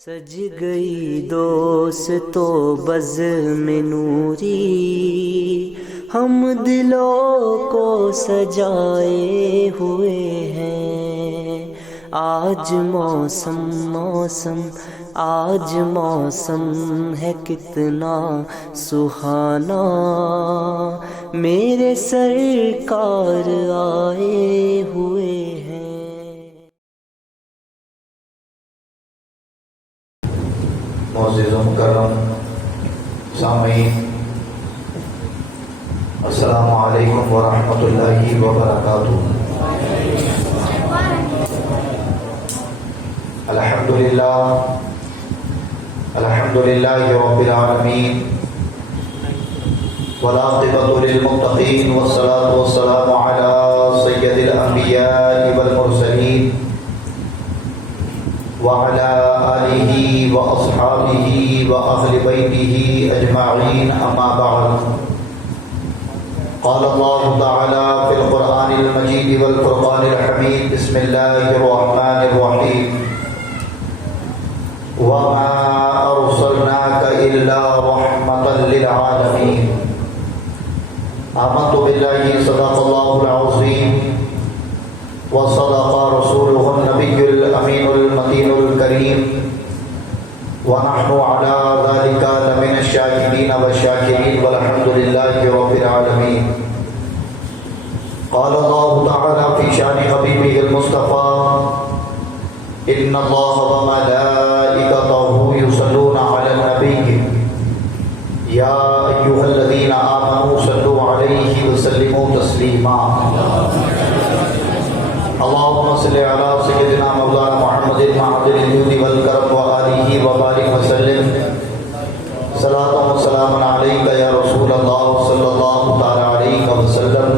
سج گئی دوستو بزم نوری، ہم دلوں کو سجائے ہوئے ہیں۔ آج موسم آج موسم ہے کتنا سہانا، میرے سرکار آئے ہوئے ہیں۔ معزز و مکرم سامعین، السلام علیکم ورحمۃ اللہ وبرکاتہ۔ الحمد للہ رب العالمین، والعاقبۃ للمتقین، والصلاة والسلام علی سید الانبیاء والمرسلین، وعلى آلہ واصحابہ واہل بیتہ اجمعین، اما بعد۔ قال اللہ تعالی فی القرآن المجید والفرقان الحمید، بسم اللہ الرحمن الرحیم، وما ارسلناک الا رحمۃ للعالمین۔ آمنت باللہ، صدق اللہ العظیم، وصدق رسولہ النبی الامین المتین الکریم، ونحن على ذلك لمن الشاهدين والشاكرين، والحمد لله رب العالمين۔ قال الله تعالى في شان حبيبه المصطفى، إن الله وملائكته يصلون على النبي يا أيها الذين آمنوا صلوا عليه وسلموا تسليما۔ اللهم صل على سيدنا مولانا محمد معدن الجود والكرم وآله وبارك وسلم، صلاة وسلام عليك يا رسول الله صلی اللہ تعالی علیہ وسلم۔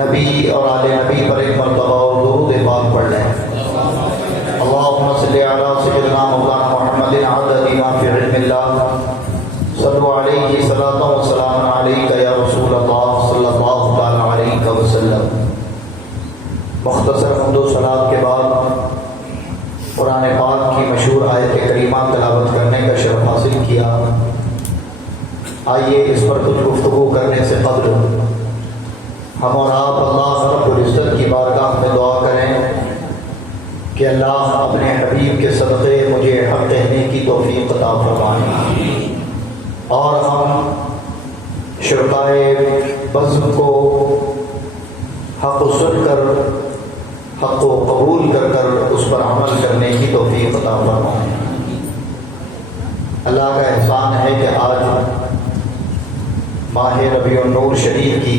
نبی اور آل نبی پر ایک مرتبہ اور درود پاک پڑھ لیں۔ اللهم صل على سيدنا مولانا محمد عدد ما في علم الله، صلوا عليه صلاة وسلام عليك يا رسول الله صلی اللہ تعالی علیہ وسلم۔ مختصر حمد و ثناء کے بعد قرآن پاک کی مشہور آیت کریمہ تلاوت کرنے کا شرف حاصل کیا۔ آئیے اس پر کچھ گفتگو کرنے سے قبل ہم اور آپ اللہ رب العزت کی بارگاہ میں دعا کریں کہ اللہ اپنے حبیب کے صدقے مجھے حق کہنے کی توفیق عطا فرمائے، اور ہم شرکائے بزم کو حق و سن کر، حق کو قبول کر کر اس پر عمل کرنے کی توفیق عطا فرمائے۔ اللہ کا احسان ہے کہ آج ماہ ربیع النور شریف کی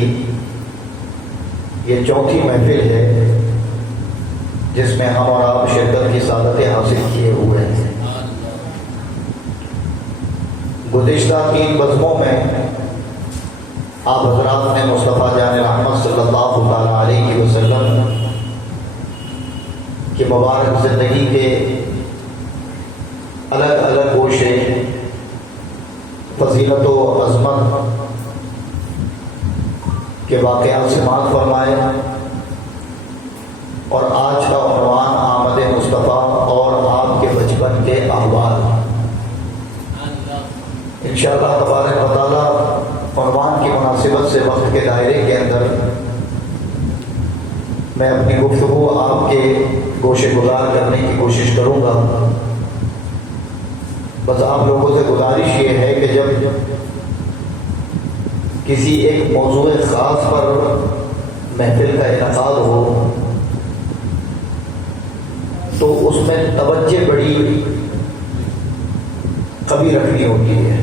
یہ چوتھی محفل ہے جس میں ہم اور آپ شرکت کی سعادتیں حاصل کیے ہوئے ہیں۔ گزشتہ 3 بزموں میں آپ حضرات نے مصطفیٰ جان رحمت صلی اللہ تعالی علیہ وسلم کی مبارک زندگی کے الگ الگ گوشے، فضیلت و عظمت کے واقعات سماعت فرمائے، اور آج کا عنوان آمد مصطفیٰ اور آپ کے بچپن کے احوال۔ انشاءاللہ تبارک و تعالی عنوان کی مناسبت سے وقت کے دائرے کے اندر میں اپنی گفتگو آپ کے گوشے گزار کرنے کی کوشش کروں گا۔ بس آپ لوگوں سے گزارش یہ ہے کہ جب کسی ایک موضوع خاص پر محفل کا انعقاد ہو تو اس میں توجہ بڑی کمی رکھنی ہوتی ہے،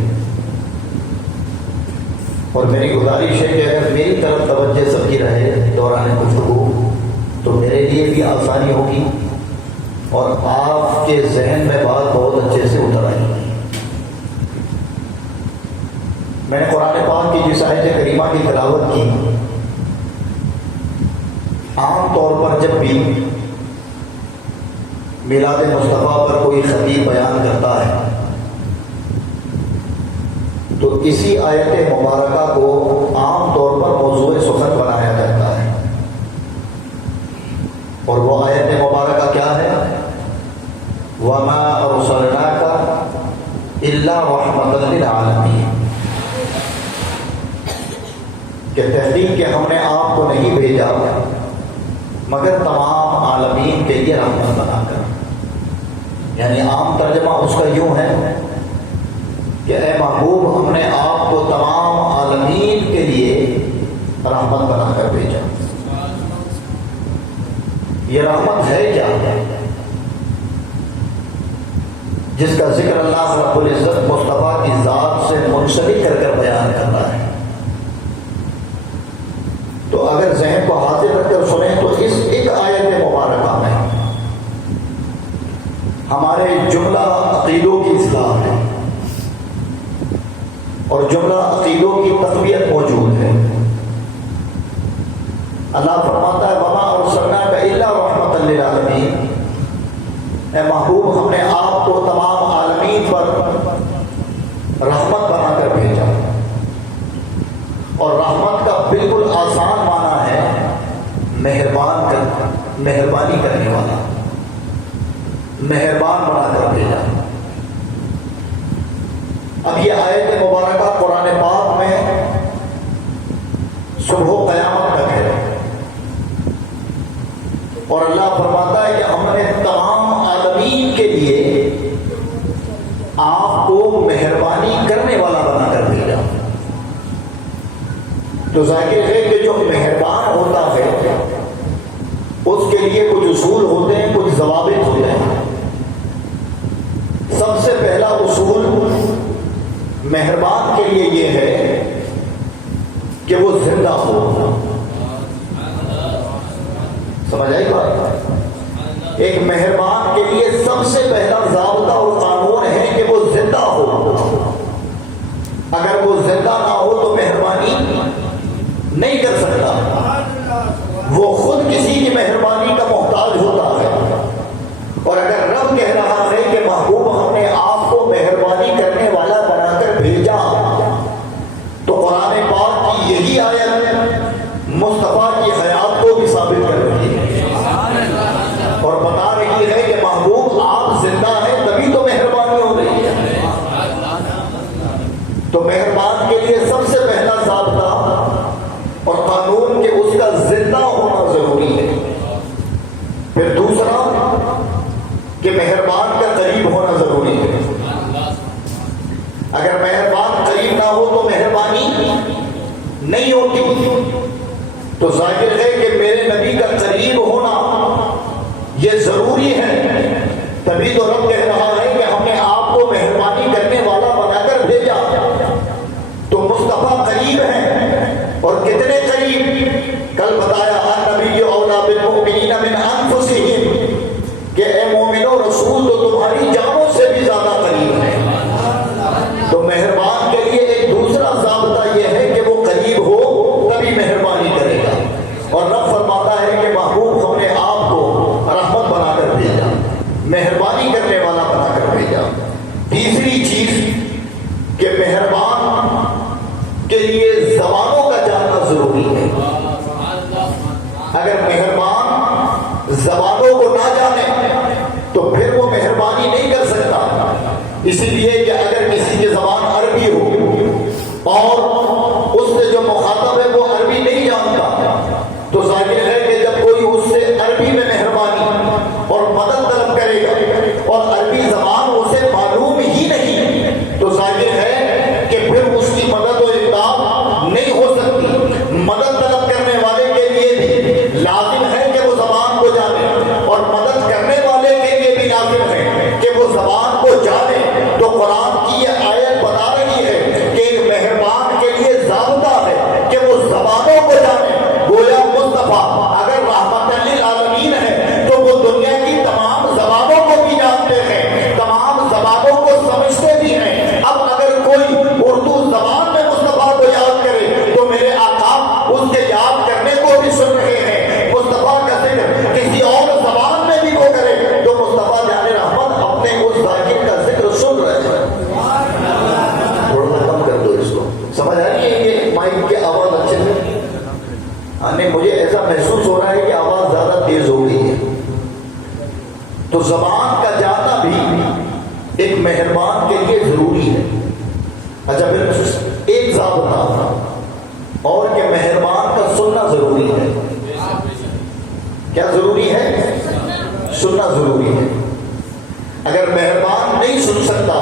اور میری گزارش ہے کہ اگر میری طرف توجہ سب کی رہے دوران گفتگو تو میرے لیے بھی آسانی ہوگی، اور آپ کے ذہن میں بات بہت اچھے سے اتر آئے گی۔ میں نے قرآن پاک کی جس آیت کریمہ کی تلاوت کی، عام طور پر جب بھی میلاد مصطفیٰ پر کوئی خطیب بیان کرتا ہے تو اسی آیت مبارکہ کو عام طور پر موضوع سخن بنایا جاتا ہے، اور وہ آیت مبارکہ کیا ہے؟ وما ارسلناک الا رحمۃ للعالمین، کہ تحقیق کہ ہم نے آپ کو نہیں بھیجا مگر تمام عالمین کے لیے رحمت بنا کر۔ یعنی عام ترجمہ اس کا یوں ہے کہ اے محبوب ہم نے آپ کو تمام عالمین کے لیے رحمت بنا کر بھیجا۔ یہ رحمت ہے کیا؟ جس کا ذکر اللہ رب العزت مصطفیٰ کی ذات سے منسلک کر کر بیان کرتا ہے۔ تو اگر ذہن کو حاضر رکھ کر سنیں تو اس ایک آیت مبارکہ میں ہمارے جملہ عقیدوں کی اصلاح ہے اور جملہ عقیدوں کی تقویت موجود ہے۔ اللہ فرماتا ہے وما ارسلناک الا رحمۃ للعالمین، اے محبوب ہم نے آپ کو تمام عالمین پر رحمت بنا کر بھیجا۔ اور رحمت کا بالکل آسان معنی ہے مہربانی کرنے والا، مہربان بنا کر بھیجا۔ اب یہ آیت مبارکہ قرآن پاک میں صبح و قیامت تک ہے، اور اللہ فرماتا ہے کہ ہم نے تمام عالمین کے لیے آپ کو مہربانی کرنے والا بنا کر بھیجا۔ تو ظاہر ہے کہ جو مہربان ہوتا ہے اس کے لیے کچھ اصول ہوتے ہیں، کچھ ضوابط ہوتے ہیں۔ سب سے پہلا اصول مہربان کے لیے یہ ہے کہ وہ زندہ ہو۔ سمجھ آئی بات؟ ایک مہربان کے لیے سب سے پہلا ضابطہ اور قانون ہے کہ وہ زندہ ہو۔ اگر وہ زندہ نہ ہو تو مہربانی نہیں کر سکتا، وہ خود کسی کی مہربانی کا محتاج ہوتا ہے۔ اور اگر رب کہہ رہا ہے کہ محبوب ہم نے آپ کو مہربانی کرنے والا بنا کر بھیجا، تو قرآن پاک کی یہی آیت مصطفیٰ کی حیات کو بھی ثابت کر رہی ہے اور بتا رہی ہے کہ محبوب آپ زندہ ہیں تبھی تو مہربانی ہو رہی ہے۔ تو مہربان کے لیے سب سے پہلا ضابطہ اور قانون کہ اس کا زندہ ہونا ضروری ہے۔ پھر دوسرا کہ مہربان کا قریب ہونا ضروری ہے۔ اگر مہربان قریب نہ ہو تو مہربانی نہیں ہوتی۔ تو ظاہر ہے کہ میرے نبی کا قریب ہونا یہ ضروری ہے، تبھی تو رب کہہ رہا ہے کہ ہم نے آپ کو مہربانی کرنے والا بنا کر بھیجا۔ تو مصطفیٰ قریب ہیں، اور کتنے قریب؟ کل بتایا النبی اولیٰ بالمؤمنین من انفسہم، کہ اے مومنو رسول تو تمہاری جانوں سے بھی زیادہ قریب ہے۔ تو مہربان کے لیے ایک دوسرا ضابطہ یہ ہے کہ وہ قریب ہو تبھی مہربانی کرے گا۔ اور رب فرماتا ہے کہ محبوب ہم نے آپ کو رحمت بنا کر بھیجا، مہربانی کرنے والا بنا کر بھیجا۔ تیسری چیز کہ مہربان کے لیے زبانوں کا جاننا ضروری ہے۔ اگر مہربان زبانوں کو نہ جانے تو پھر وہ مہربانی نہیں کر سکتا۔ اسی لیے کہ اگر کسی کی زبان عربی ہو اور اس سے جو مخاطب ہے وہ عربی نہیں جانتا، تو ظاہر ہے کہ جب کوئی اس سے عربی میں مہربانی اور مدد طلب کرے گا اور عربی زبان اسے معلوم ہی نہیں، تو ظاہر ہے کہ پھر اس کی مدد و امداد نہیں ہو سکتی۔ مدد طلب کرنے والے کے لیے بھی لازم ہے کہ وہ زبان کو جانے، اور مدد کرنے والے کے لیے بھی لازم ہے کہ وہ زبان کو جانے۔ تو قرآن کی یہ آیت بتا رہی ہے کہ ایک مہربان کے لیے ضابطہ ہے کہ وہ زبانوں کو جانے۔ گویا مصطفیٰ اگر رحمت للعالمین ہے تو وہ دنیا کی تمام زبانوں کو بھی جانتے ہیں، تمام زبانوں کو سمجھتے بھی ہیں۔ اب اگر کوئی اردو زبان میں مصطفیٰ کو یاد کرے تو میرے آقا اس کے یاد کرنے کو بھی سن رہے ہیں۔ مصطفیٰ کا ذکر کسی اور زبان میں بھی وہ کرے تو مصطفیٰ جان رحمت اپنے اس ذاکر کا ذکر سن رہے ہیں۔ تھوڑا کم کر دو اس کو، سمجھ آ رہی ہے کہ مائک کی آواز اچھے سے؟ مجھے ایسا محسوس ہو رہا ہے کہ آواز زیادہ تیز ہو گئی ہے۔ تو زبان کا جاننا بھی ایک مہربان کے لیے ضروری ہے. اچھا پھر ایک ضابطہ اور کہ مہربان کا سننا ضروری ہے. کیا ضروری ہے؟ سننا ضروری ہے. اگر مہربان نہیں سن سکتا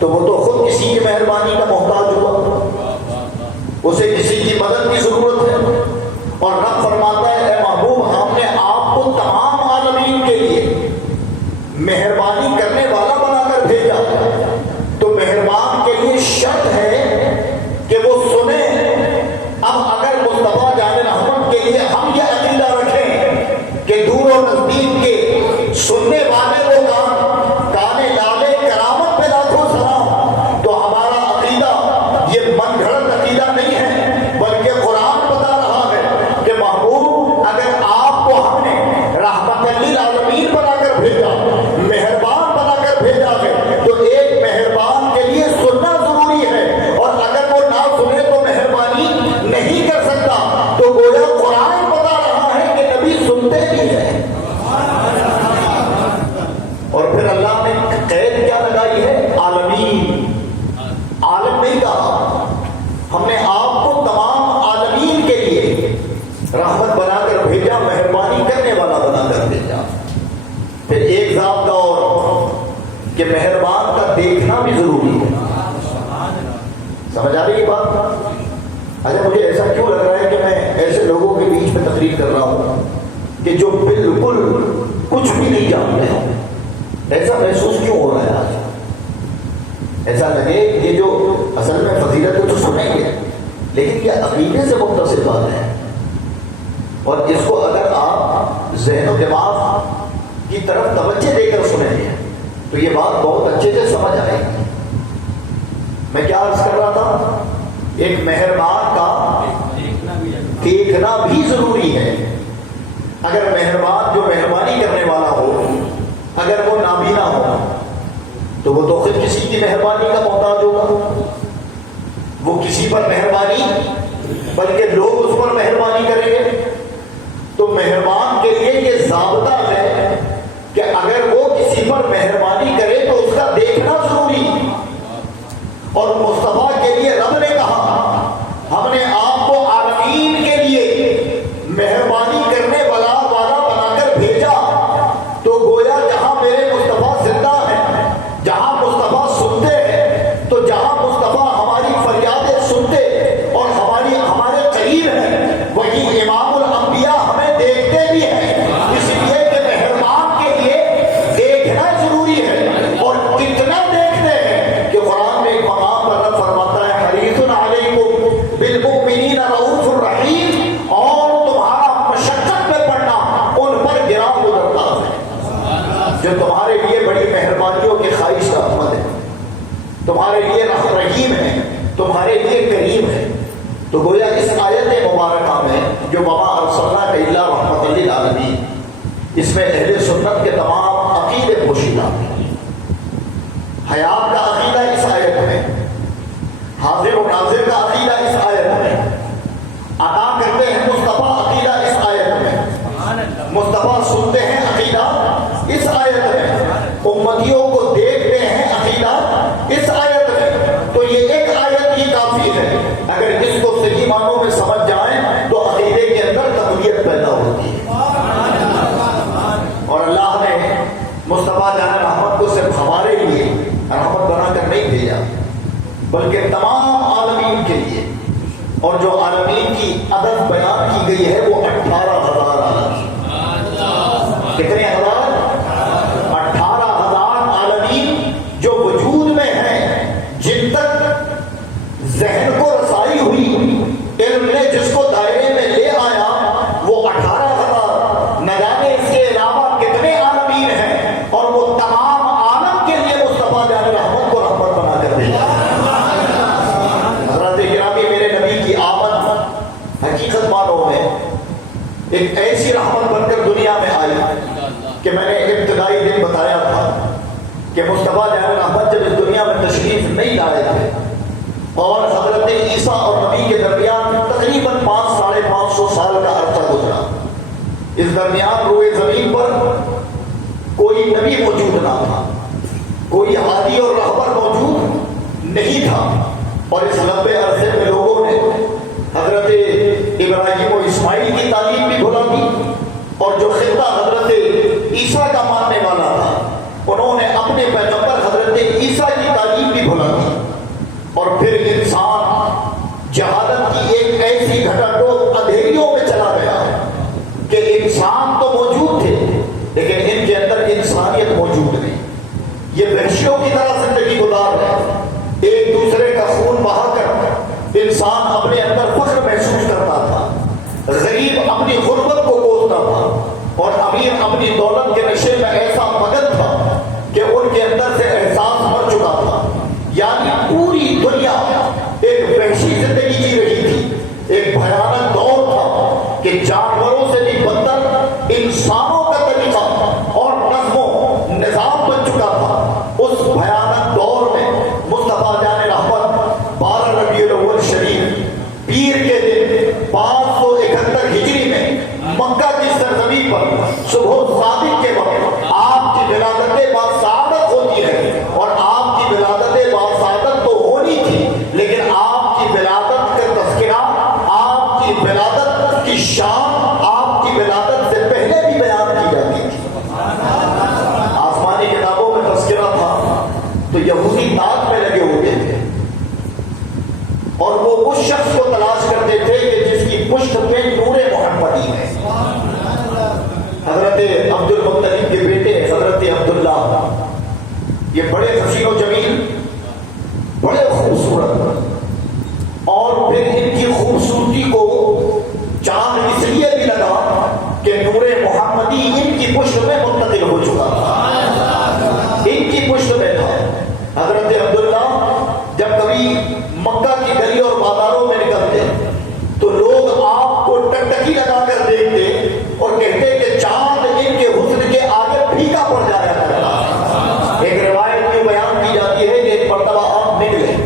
تو وہ تو خود کسی کی مہربانی کا محتاج ہوا, اسے کسی کی مدد کی ضرورت ہے. اور رب فرماتا ہے اے محبوب ہم نے آپ کو تمام عالمین کے لیے مہربانی کرنے والا بنا کر بھیجا. تو مہربان کے لیے شرط ہے کہ وہ سنیں. اب اگر مصطفیٰ جان رحمت کے لیے ہم یہ عقیدہ رکھیں کہ دور و نزدیک کے سننے والے وہ کانے لالے کرامت پہ لاکھوں سلام, تو ہمارا عقیدہ یہ من گھڑت عقیدہ نہیں ہے, بلکہ قرآن بتا رہا ہے کہ محبوب اگر آپ کو ہم نے رحمت للعالمین بنا کر بھیجا, مہربان بنا کر بھیجا ہے, تو ایک مہربان کے لیے سننا ضروری ہے. اور اگر وہ نہ سنے تو مہربانی نہیں کر سکتا. تو گویا قرآن بتا رہا ہے کہ نبی سنتے بھی ہیں. اور پھر اللہ نے قید کیا لگائی ہے؟ عالمین. عالم نہیں کہا, ہم نے آپ کو تمام عالمین کے لیے رحمت بنا کر بھیجا, مہربانی کرنے والا بنا کر بھیجا. پھر ایک ضابطہ اور کہ مہربان کا دیکھنا بھی ضروری ہے. سمجھ آ رہی ہے بات؟ اچھا مجھے ایسا کیوں لگ رہا ہے کہ میں ایسے لوگوں کے بیچ میں تقریر کر رہا ہوں کہ جو بالکل کچھ بھی نہیں جانتے ہیں؟ ایسا محسوس کیوں ہو رہا ہے آج؟ ایسا لگے یہ جو اصل میں فضیلت ہے تو سنیں گے, لیکن یہ عقیدے سے متصل بات ہے. اور اس کو اگر آپ ذہن و دماغ کی طرف توجہ دے کر سنیں گے تو یہ بات بہت اچھے سے سمجھ آئے گی. میں کیا عرض کر رہا تھا؟ ایک مہربان کا دیکھنا بھی ضروری ہے. اگر مہربان جو مہربانی کرنے والا ہو اگر وہ نابینا ہو تو وہ تو خود کسی کی مہربانی کا محتاج ہوگا. وہ کسی پر مہربانی بلکہ لوگ اس پر مہربانی کریں گے. تو مہربان کے لیے یہ ضابطہ ہے کہ اگر وہ کسی پر مہربانی کرے تو اس کا دیکھنا ضروری. اور مصطفیٰ کے لیے رب نے کہا ہم نے آپ کو عالمین کے لیے مہربانی کرنے والا بنا کر بھیجا. تو گویا جہاں میرے مصطفیٰ زندہ ہیں, جہاں مصطفیٰ سنتے ہیں, تو جہاں مصطفیٰ ہماری فریادیں سنتے اور ہمارے قریب ہیں, وہی امام الانبیاء ہمیں دیکھتے بھی ہیں. اس لیے کہ مہربان کے لیے دیکھنا ضروری ہے. اور کتنا دیکھتے ہیں کہ قرآن میں ایک مقام پر رب فرماتا ہے حریص علیکم بالمؤمنین رؤوف الرحیم, اور تمہارا مشقت میں پڑنا ان پر گراں گزرتا ہے. جو تمہارے لیے بڑی مہربانیوں کی خواہش کا احمد ہے, تمہارے لیے رحیم ہے, تمہارے لیے کریم ہے. تو گویا اس آیت مبارکہ میں جو وما ارسلناک الا رحمۃ للعالمین, اس میں اہل سنت کے تمام عقیدے پوشیدہ ہیں. حیات کا عقیدہ اس آیت میں, حاضر و ناظر کا عقیدہ اس آیت میں, عطا کرتے ہیں مصطفیٰ عقیدہ اس آیت میں, مصطفیٰ سنتے ہیں عقیدہ اس آیت میں, امتیوں کو دیکھتے ہیں عقیدہ اس آیت میں. تو یہ ایک آیت ہی کافی ہے. اگر اس کو صحیح معنوں میں سمجھ جائیں تو عقیدے کے اندر تقویت پیدا ہوتی ہے. اور اللہ نے مصطفیٰ جان رحمت کو صرف ہمارے لیے رحمت بنا کر نہیں بھیجا, بلکہ تمام عالمین کے لیے. اور جو عالمین کی عدد بیان کی گئی ہے وہ 18,000 عالمین. کتنے ہزار؟ 18,000 عالمین جو وجود میں ہیں, جن تک ذہن کو رسائی ہوئی, علم نے جس کو دائرے میں لے آیا, وہ 18,000. نہ جانے اس کے علاوہ کتنے عالمین ہیں, اور وہ تمام عالم کے لیے مصطفیٰ جان رحمت کو رحمت بنا کر بھیجا. حضرت گرامی میرے نبی کی آمد حقیقت مانوں میں ایک ایسی رحمت بن کر دنیا میں آئی کہ میں نے ابتدائی دن بتایا تھا کہ مصطفیٰ جان رحمت جب اس دنیا میں تشریف نہیں لائے تھے اور حضرت عیسیٰ اور نبی کے درمیان تقریباً 500-550 سال کا عرصہ گزرا. اس درمیان روئے زمین پر کوئی نبی موجود نہ تھا, کوئی کوئی ہادی اور رہبر موجود نہیں تھا، اور اس لمبے عرصے میں لوگوں نے حضرت ابراہیم و اسماعیل کی تعلیم بھی بھلا دی، اور جو خطہ حضرت عیسیٰ کا ماننے والا تھا انہوں نے اپنے پیغمبر حضرت عیسیٰ کی تعلیم بھی بھلا دی، اور پھر انسان جہالت کی ایک ایسی گھٹا ٹوپ اندھیریوں میں چلا گیا کہ انسان تو موجود تھے لیکن ان کے اندر انسانیت موجود نہیں، یہ وحشیوں کی طرح زندگی گزار رہے، ایک دوسرے کا خون بہا کر انسان اپنے اندر فخر محسوس کرتا تھا، غریب اپنی غربت کو کوستا تھا، اور امیر اپنی دولت کے نشے میں ایسا مگن تھا کہ ان کے اندر سے احساس مر چکا تھا، یعنی پوری دنیا ایک وحشی زندگی جی رہی تھی، ایک بھیانک دور تھا کہ جانوروں سے بھی بدتر انسانوں کا طریقہ اور نظم و نظام بن چکا تھا۔ اس بھیانک دور میں مصطفیٰ جان رحمت 12 ربیع الاول شریف پیر کے دن 571 ہجری میں مکہ کی سرزمین پر صبح صادق کے وقت آپ کی ولادت باسعادت ہوتی ہے، اور آپ کی ولادت باسعادت تو ہونی تھی لیکن آپ کی ولادت کا تذکرہ، آپ کی ولادت کی شان آپ کی ولادت سے پہلے بھی بیان کی جاتی تھی۔ آسمانی کتابوں میں تذکرہ تھا تو یہودی تاج میں لگے ہوتے تھے، اور وہ اس شخص کو تلاش کرتے تھے کہ جس کی پشت پہ نور محمدی ہے۔ حضرت عبد المطلب کے بیٹے حضرت عبداللہ، یہ بڑے حسین و جمیل، بڑے خوبصورت، اور پھر ان کی خوبصورتی کو چاند اس لیے بھی لگا کہ نور محمدی ان کی پشت میں منتقل ہو چکا تھا، ان کی پشت میں تھا۔ حضرت عبداللہ جب کبھی مکہ کی گلی اور بازاروں میں نکلتے تو لوگ آپ کو ٹکٹکی لگا کر دیکھتے اور کہتے کہ چاند ان کے حسن کے آگے پھیکا پڑ جایا کرتا۔ ایک روایت یہ بیان کی جاتی ہے کہ ایک مرتبہ آپ نکلے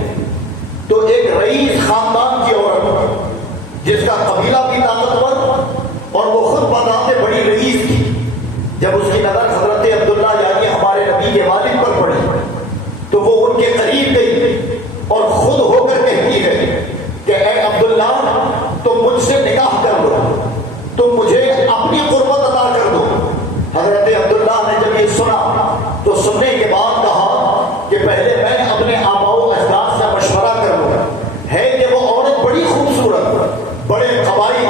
تو ایک رئیس خاندان کی عورت جس کا قبیلہ بھی طاقتور اور وہ خود بذات بڑی رئیس تھی، جب اس کی نظر حضرت عبداللہ یعنی ہمارے نبی کے والد پر پڑی تو وہ ان کے قریب گئی اور خود ہو کر کہتی ہے کہ اے عبداللہ تم مجھ سے نکاح کر لو، تم مجھے اپنی قربت عطا کر دو۔ حضرت عبداللہ نے جب یہ سنا تو سننے کے بعد کہا کہ پہلے میں اپنے آباء و اجداد سے مشورہ کروں، ہے کہ وہ عورت بڑی خوبصورت، بڑے قبائل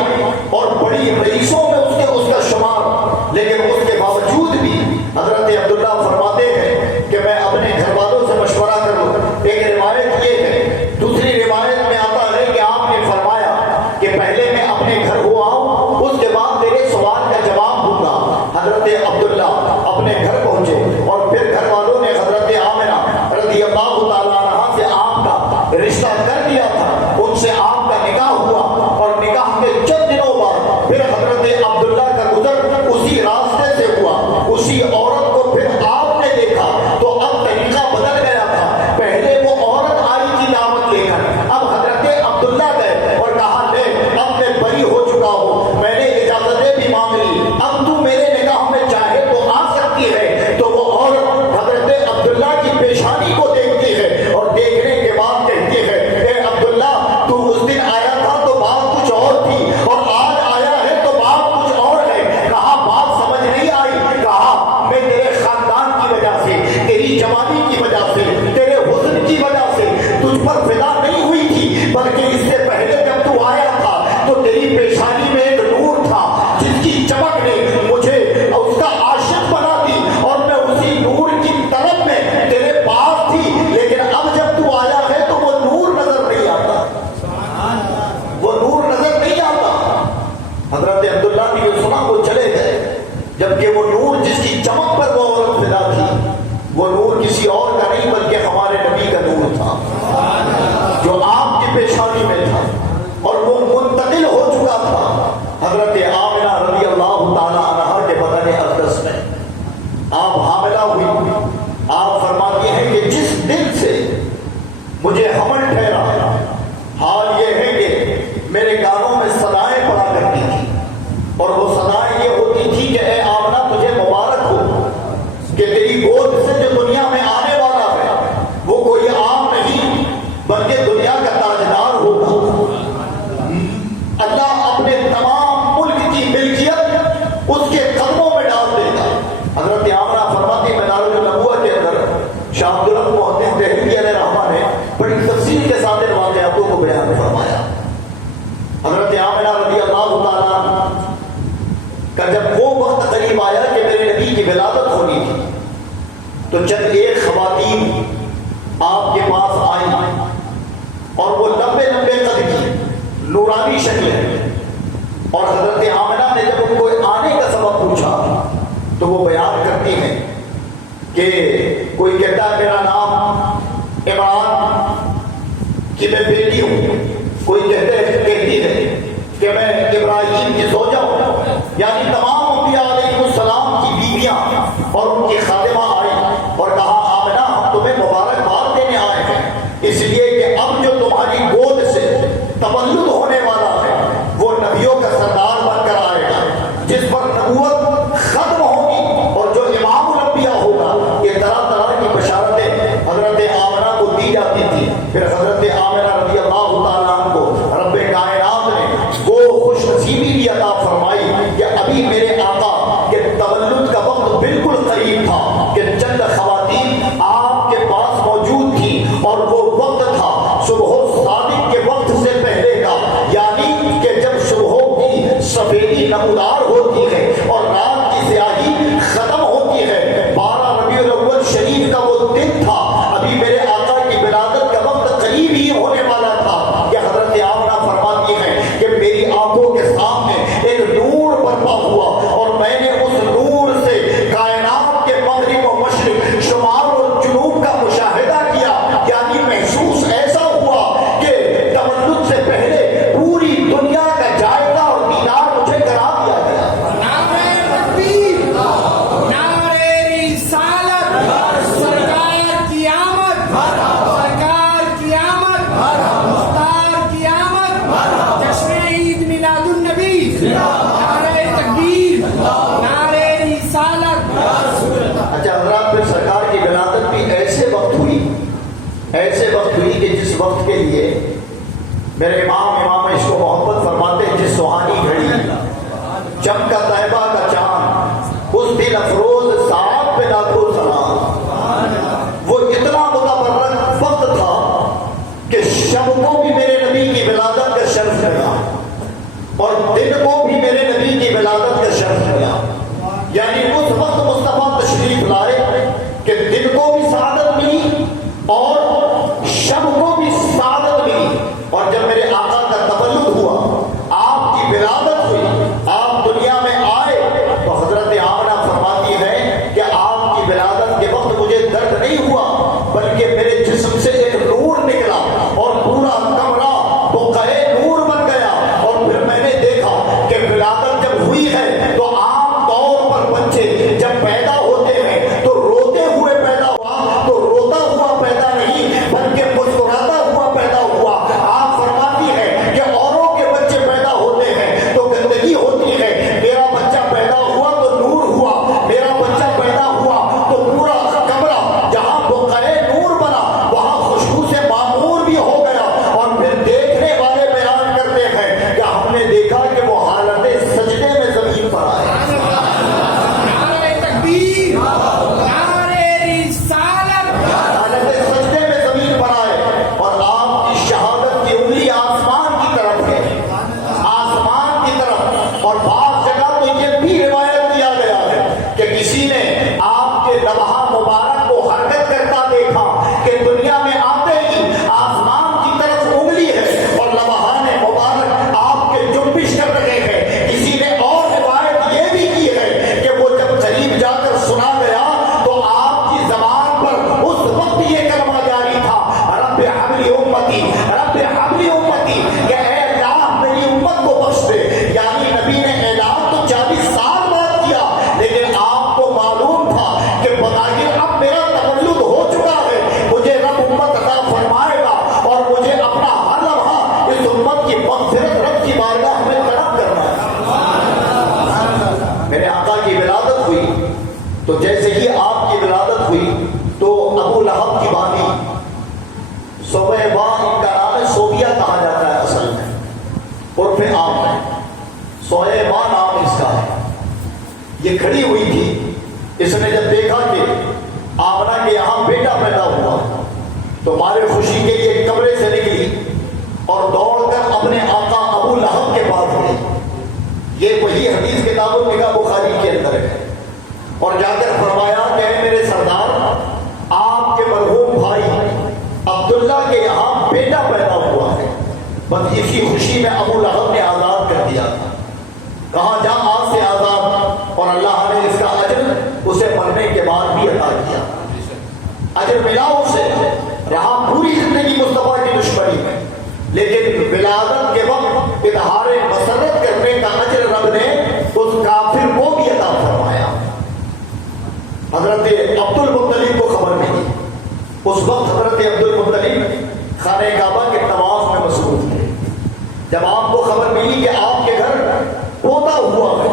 اور بڑی رئیسوں میں اس کا شمار، لیکن اس کے باوجود بھی حضرت عبداللہ فرماتے ہیں کہ میں اپنے گھر والوں سے مشورہ کروں۔ ایک روایت یہ ہے، دوسری روایت میں آتا ہے کہ آپ نے فرمایا کہ پہلے میں اپنے گھر ہو آؤں، اس کے بعد تیرے سوال کا جواب دوں گا۔ حضرت عبداللہ اپنے گھر پہنچے اور پھر گھر والوں نے حضرت آمنہ رضی اللہ تعالیٰ عنہا سے آپ کا رشتہ کر دیا تھا، ان سے آپ کا نکاح ہوا، اور نکاح کے چند دنوں بعد پھر حضرت عبداللہ کا گزر اسی راستے سے ہوا، اسی عورت کو پھر آپ نے دیکھا تو اب طریقہ بدل گیا تھا، پہلے وہ عورت آئی تھی دعوت لے کر، اب حضرت عبداللہ گئے اور کہا لے اب میں بری ہو چکا ہوں، میں نے اجازتیں بھی مانگ لی، اب تو میرے نکاح میں چاہے تو آ سکتی ہے۔ تو وہ عورت حضرت عبداللہ کی پیشانی کو دیکھتی ہے اور دیکھنے کے بعد کہتی ہے اے عبداللہ تو اس دن آیا تھا تو بات کچھ اور تھی اور آج آیا ہے تو بات کچھ اور ہے۔ کہا بات سمجھ نہیں آئی، کہا میں تیرے خاندان کی وجہ سے، تیری جوانی کی وجہ سے، تیرے حسن کی وجہ سے تجھ پر فدا نہیں ہوئی تھی، بلکہ اس سے پہلے جب تو آیا تھا تو تیری پیشانی میں ایک نور تھا جس کی چمک نے مجھے اس کا عاشق بنا دی، اور میں اسی نور کی طلب میں تیرے پاس تھی، لیکن اب جب تو آیا ہے تو وہ نور نظر نہیں آتا، وہ نور نظر نہیں آتا۔ حضرت عبداللہ نے یہ سنا وہ چلے گئے، جبکہ وہ نور جس کی چمک پر وہ عورت فدا تھی وہ نور کسی اور کا نہیں بلکہ ہمارے نبی کا نور تھا جو آپ کی پیشانی میں تھا، اور وہ منتقل ہو چکا تھا۔ حضرت آمنہ رضی اللہ تعالی عنہا کے بدن اقدس میں آپ حاملہ ہوئی، آپ فرماتی ہیں کہ جس دن سے مجھے حمل ٹھہرا، حال یہ ہے کہ میرے کانوں میں صدائیں پڑا کرتی تھی، اور وہ صدائیں یہ ہوتی تھی کہ اے آمنہ تجھے مبارک ہو کہ تیری گود سے جو دنیا میں آنے والا شاہ عبدالحق محدث دہلوی علیہ رحمہ نے بڑی تفصیل کے ساتھ ان واقعاتوں کو بیان فرمایا. حضرت آمنہ رضی اللہ تعالیٰ کا جب وہ وقت قریب آیا کہ میرے نبی کی ولادت ہونی تھی تو چند ایک خواتین آپ کے پاس آئی اور وہ لمبے لمبے قد کی نورانی شکل ہے. اور حضرت آمنہ نے جب ان کو آنے کا سبب پوچھا تو وہ بیان کرتی ہیں کہ کوئی کہتا ہے میرا نام عمران کہ میں بیٹی ہوں، کوئی کہتی ہے کہ میں ابراہیم کی زوجہ ہوں. یعنی تمام انبیاء علیہ السلام کی بیویاں اور ان کی خادمہ آئی اور کہا آمنہ ہم تمہیں مبارکباد دینے آئے ہیں اس لیے کہ اب جو تمہاری گود سے تولد ہونے والا ہے وہ نبیوں کا سردار بن کر آئے گا جس پر نبوت ختم ہوگی اور جو امام الانبیاء ہوگا. یہ طرح طرح کی بشارتیں حضرت آمنہ کو دی جاتی تھی. پھر حضرت آمنہ رضی اللہ تعالیٰ عنہ کو رب کائنات نے وہ خوش نصیبی بھی عطا فرمائی کہ ابھی میرے آقا کے تولد کا وقت بالکل قریب تھا کہ چند خواتین آپ کے پاس موجود تھیں اور وہ وقت تھا صبح صادق کے وقت سے پہلے کا. یعنی کہ جب صبح کی سفیدی نمودار ہوتی ہے اور رات کی سیاہی ختم ہوتی ہے. 12 ربیع الاول شریف کا وہ دن تھا. ابھی میرے آقا کی ولادت کا وقت قریب ہی ہونے والا تھا کہ حضرت آمنہ فرماتی ہیں کہ میری آنکھوں کے سامنے ایک نور برپا ہوا اور میں نے اس نور سے کائنات کے مغرب و مشرق شمال اور جنوب کا مشاہدہ کیا. یعنی محسوس ایسا ہوا کہ تولد سے پہلے پوری دنیا کا جائزہ اور دیدار مجھے کرا دیا گیا. نعرہ تکبیر، نعرہ رسالت، سرکار کی آمد، سرکار کی آمد، مختار کی آمد، جشن عید میلاد النبی، نعرہ تکبیر، نعرہ رسالت. اچھا حضرات، پھر سرکار کی ولادت بھی ایسے وقت ہوئی کہ جس وقت کے لیے میرے امام عشق و محبت فرماتے ہیں جس سہانی گھڑی چمکا طیبہ کا چاند اس دن افروز ساعت پہ لاکھوں سلام. وہ اتنا متبرک وقت تھا کہ شب کو بھی میرے نبی کی ولادت کا شرف ملا اور دن کو بھی میرے نبی کی ولادت کا شرف ملا. یعنی اس وقت مصطفیٰ تشریف لائے کہ دن کو بھی سعادت ملی اور شب کو بھی سعادت ملی. اور جب میرے آقا کا تولد ہوا، آپ کی ولادت ہوئی، آپ دنیا میں آئے تو حضرت آمنہ فرماتی ہے کہ آپ کی ولادت کے وقت مجھے درد نہیں ہوا بلکہ میرے جسم سے ایک نور نکلا اور پورا کمرہ بقعہ نور بن گیا. اور پھر میں نے دیکھا کہ ولادت جب ہوئی ہے تو عام طور پر بچے جب پیدا ہوتے ہیں تو روتے ہوئے پیدا ہوا تو روتا ہوا پیدا نہیں بلکہ مسکراتا ہوا پیدا ہوا. آپ فرماتی ہے کہ اوروں کے بچے پیدا ہوتے ہیں تو گندگی ہوتی ہے، میرا بچہ پیدا ہوا تو نور ہوا، میرا بچہ پیدا ہوا تو پورا کمرہ جہاں بقعہ نور بنا وہاں عبداللہ کے یہاں بیٹا پیدا ہوا ہے. بس اسی خوشی میں ابو لہب نے آزاد کر دیا تھا. کہاں جا آج سے آزاد, اور اللہ نے اس کا اجر اسے مرنے کے بعد بھی عطا کیا. اجر ملا اسے, رہا پوری زندگی مصطفیٰ کی دشمنی میں, لیکن ولادت کے وقت اظہار مسرت کرنے کا اجر رب نے اس کافر کو بھی عطا فرمایا. حضرت عبد المطلب کو خبر ملی. اس وقت حضرت عبد المطلب خانہ کعبہ کے طواف میں مصروف تھے. جب آپ کو خبر ملی کہ آپ کے گھر پوتا ہوا ہے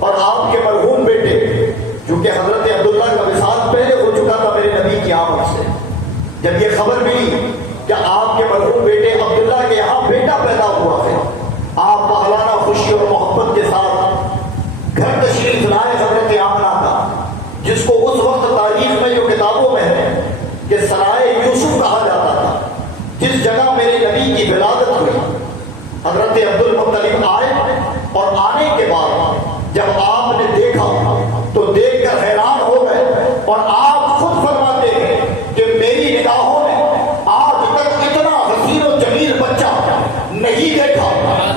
اور آپ کے مرحوم بیٹے, کیونکہ حضرت عبداللہ کا وصال پہلے ہو چکا تھا میرے نبی کی آمد سے, جب یہ خبر ملی کہ آپ کے مرحوم بیٹے عبداللہ کے یہاں بیٹا پیدا ہوا ہے, آپ پہلانا خوشی اور محبت کے ساتھ گھر تشریف لائے حضرت آمنہ کا, جس کو اس وقت تاریخ میں جو کتابوں میں ہے کہ سرائے یوسف کہا جاتا تھا, جس جگہ میرے نبی کی ولادت ہوئی. حضرت عبد المطلب آئے, اور آنے کے بعد جب آپ نے دیکھا تو دیکھ کر حیران ہو گئے, اور آپ خود فرماتے ہیں کہ میری نگاہوں نے آج تک اتنا حسین و جمیل بچہ نہیں دیکھا.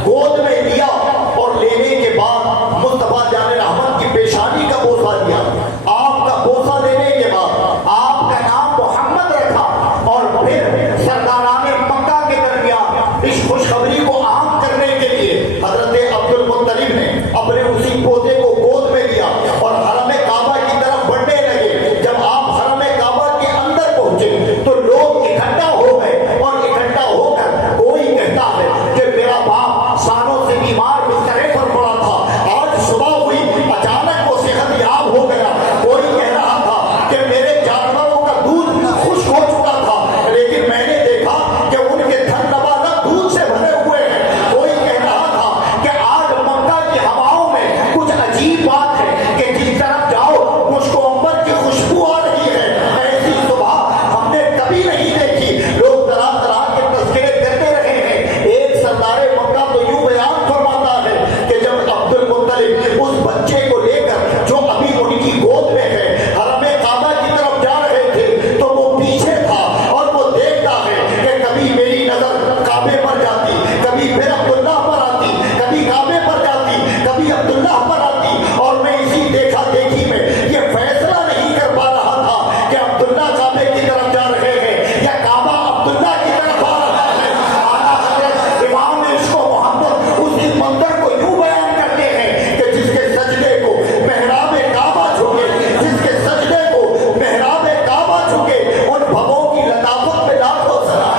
گود میں لیا اور لینے کے بعد مصطفیٰ جان رحمت کی پیشانی کا بوسہ لیا. آپ کا بوسہ لینے کے بعد آپ کا نام محمد رکھا, اور پھر سرداران مکہ کے درمیان اس خوشخبری کو عام کرنے کے لیے حضرت عبد المطلب نے اپنے اسی پوتے کو گود میں لیا اور حرم کعبہ کی طرف بڑھنے لگے. جب آپ حرم کعبہ کے اندر پہنچے تو لوگ اکٹھا ہو گئے, اور اکٹھا ہو کر کوئی کہتا ہے کہ میرا باپ سالوں سے بیمار بسترے پر پڑا تھا, آج صبح ہوئی اچانک وہ صحت یاب ہو گیا. کوئی کہہ رہا تھا کہ میرے جانوروں کا دودھ خشک ہو چکا تھا, لیکن میں نے دیکھا کہ ان کے تھن نوازہ دودھ سے بھرے ہوئے ہیں. کوئی کہہ رہا تھا کہ آج مکہ کی ہواؤں میں کچھ عجیب بات ہے کہ جس طرف جاؤ مشک و عنبر کی خوشبو آ رہی ہے. ایسی صبح ہم نے کبھی نہیں دیکھی. لوگ طرح طرح کے تذکرے کرتے رہے ہیں. ایک سردار مکہ تو یوں بیان فرماتا ہے کہ جب عبد المطلب اس بچے کو لے کر جو ابھی ان کی گود میں ہے حرم کعبہ کی طرف جا رہے تھے, تو وہ پیچھے تھا اور وہ دیکھتا ہے کہ کبھی میری نظر کعبے پر جاتی, کبھی پھر عبداللہ پر آتی, کبھی کعبے پر جاتی, کبھی عبداللہ پر آتی, اور میں اسی دیکھا دیکھی میں یہ فیصلہ نہیں کر پا رہا تھا کہ عبداللہ کعبے کی طرف جا رہے ہیں یا کعبہ عبداللہ کی طرف آ رہا ہے. اعلیٰ حضرت امام عشق و محبت اسی منظر کو یوں بیان کرتے ہیں کہ جس کے سجدے کو محراب کعبہ جھکے, جس کے سجدے کو محراب کعبہ جھکے, ان بھووں کی لطافت میں لاکھوں سلام.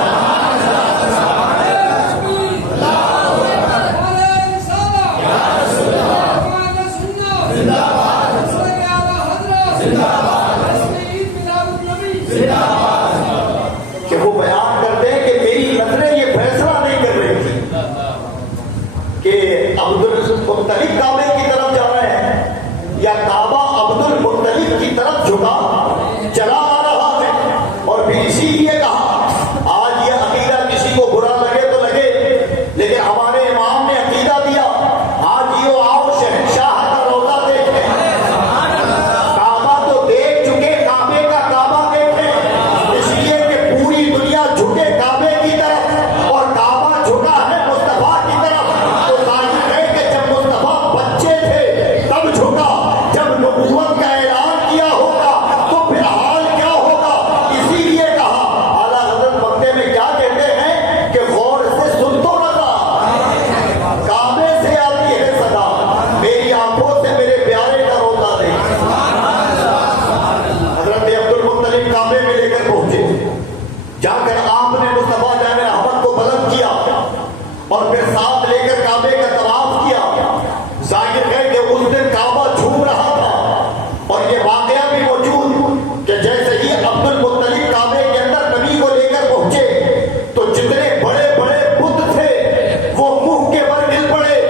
کہ وہ بیان کرتے ہیں کہ میری نظریں یہ فیصلہ نہیں کر رہی تھی کہ عبد المطلب کعبے کی طرف جا رہے ہیں یا کعبہ عبد المطلب کی طرف جھکا چلا آ رہا ہے. اور پھر اسی لیے کہا, آج یہ عقیدہ کسی کو برا لگے تو لگے, لیکن ہمارے امام نے عقیدہ دیا, آج یہ آؤ شہنشاہ کا روضہ دیکھیں. کعبہ تو دیکھ چکے, کعبے کا کعبہ دیکھیں, اس لیے کہ پوری دنیا جھکے کعبے کی طرف اور کعبہ جھکا ہے مصطفیٰ کی طرف. تو ظاہر ہے کہ جب مصطفیٰ بچے تھے تب جھکا, جب نبوت کا اعلان کیا ہوگا تو پھر حال کیا ہوگا. اسی لیے کہا اعلیٰ حضرت مکے میں کیا کہتے ہیں کہ غور سے سن تو لگا, کعبے سے آتی ہے صدا, میری آنکھوں سے میرے پیارے کا روزہ دیکھ. حضرت عبد المطلب کعبے میں لے کر پہنچے, جا کر آپ نے مصطفیٰ جان رحمت کو بلند کیا اور پھر ساتھ لے کر کعبے کا طواف کیا. ظاہر ہے کہ اس دن کعبہ جھوم رہا تھا, اور یہ واقعہ بھی موجود کہ جیسے ہی عبد المطلب کعبے کے اندر نبی کو لے کر پہنچے تو جتنے بڑے بڑے بت تھے وہ منہ کے بل گر پڑے,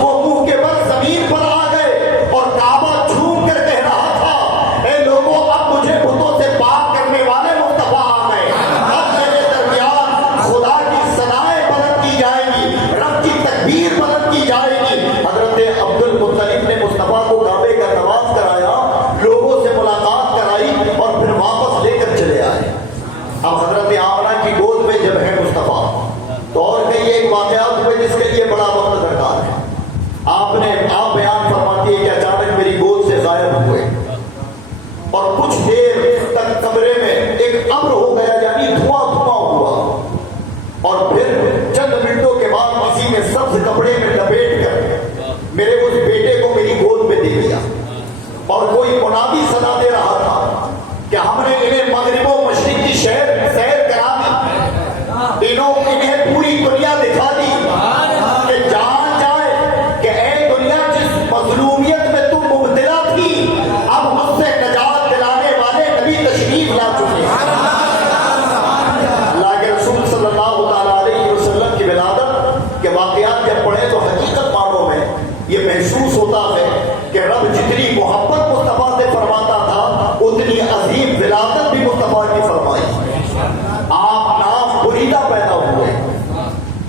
وہ منہ کے بل زمین پر آ گئے, اور کعبہ جھوم کر کہہ رہا تھا اے لوگوں, اب مجھے بتوں سے پاک کرنے والے مصطفیٰ آ گئے. اب میرے درمیان خدا کی ثنائیں بلند کی جائے گی, رب کی تکبیر بلند کی جائے گی. حضرت عبد المطلب نے مصطفیٰ کو کعبے کا طواف کرایا, لوگوں سے ملاقات کرائی, اور پھر واپس لے کر چلے آئے. اب حضرت آمنہ کی گود میں جب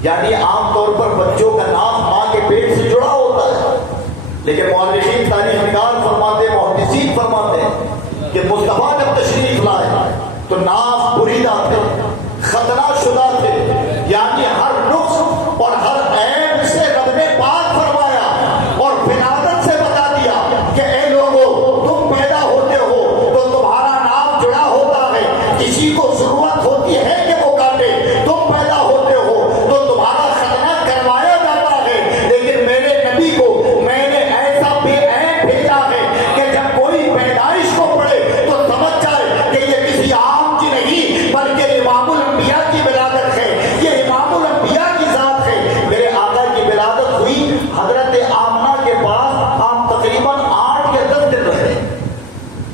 یعنی عام طور پر بچوں کا نام ماں کے پیٹ سے جڑا ہوتا ہے، لیکن مؤرخین تاریخ نگار فرماتے ہیں، محدثین فرماتے ہیں کہ مصطفیٰ جب تشریف لائے تو ناف بریدہ تھے، ختنہ شدہ تھے، یعنی ہر نقص اور ہر عیب سے رب نے پاک فرمایا اور ولادت سے بتا دیا کہ اے لوگوں تم پیدا ہوتے ہو تو تمہارا نام جڑا ہوتا ہے، کسی کو ضرورت ہوتی ہے کہ وہ کاٹے، تم پیدا ہوتے ہو تو تمہارا ختنہ کروایا جاتا ہے، لیکن میرے نبی کو میں نے ایسا بے عیب بھیجا ہے کہ جب کوئی پیدائش کو پڑھے تو سمجھ جائے کہ یہ کسی عام کی نہیں بلکہ امام الانبیاء کی ولادت ہے، یہ امام الانبیاء کی ذات ہے۔ میرے آقا کی ولادت ہوئی حضرت آمنہ کے پاس، آپ تقریباً 8 یا 10 دن رہے۔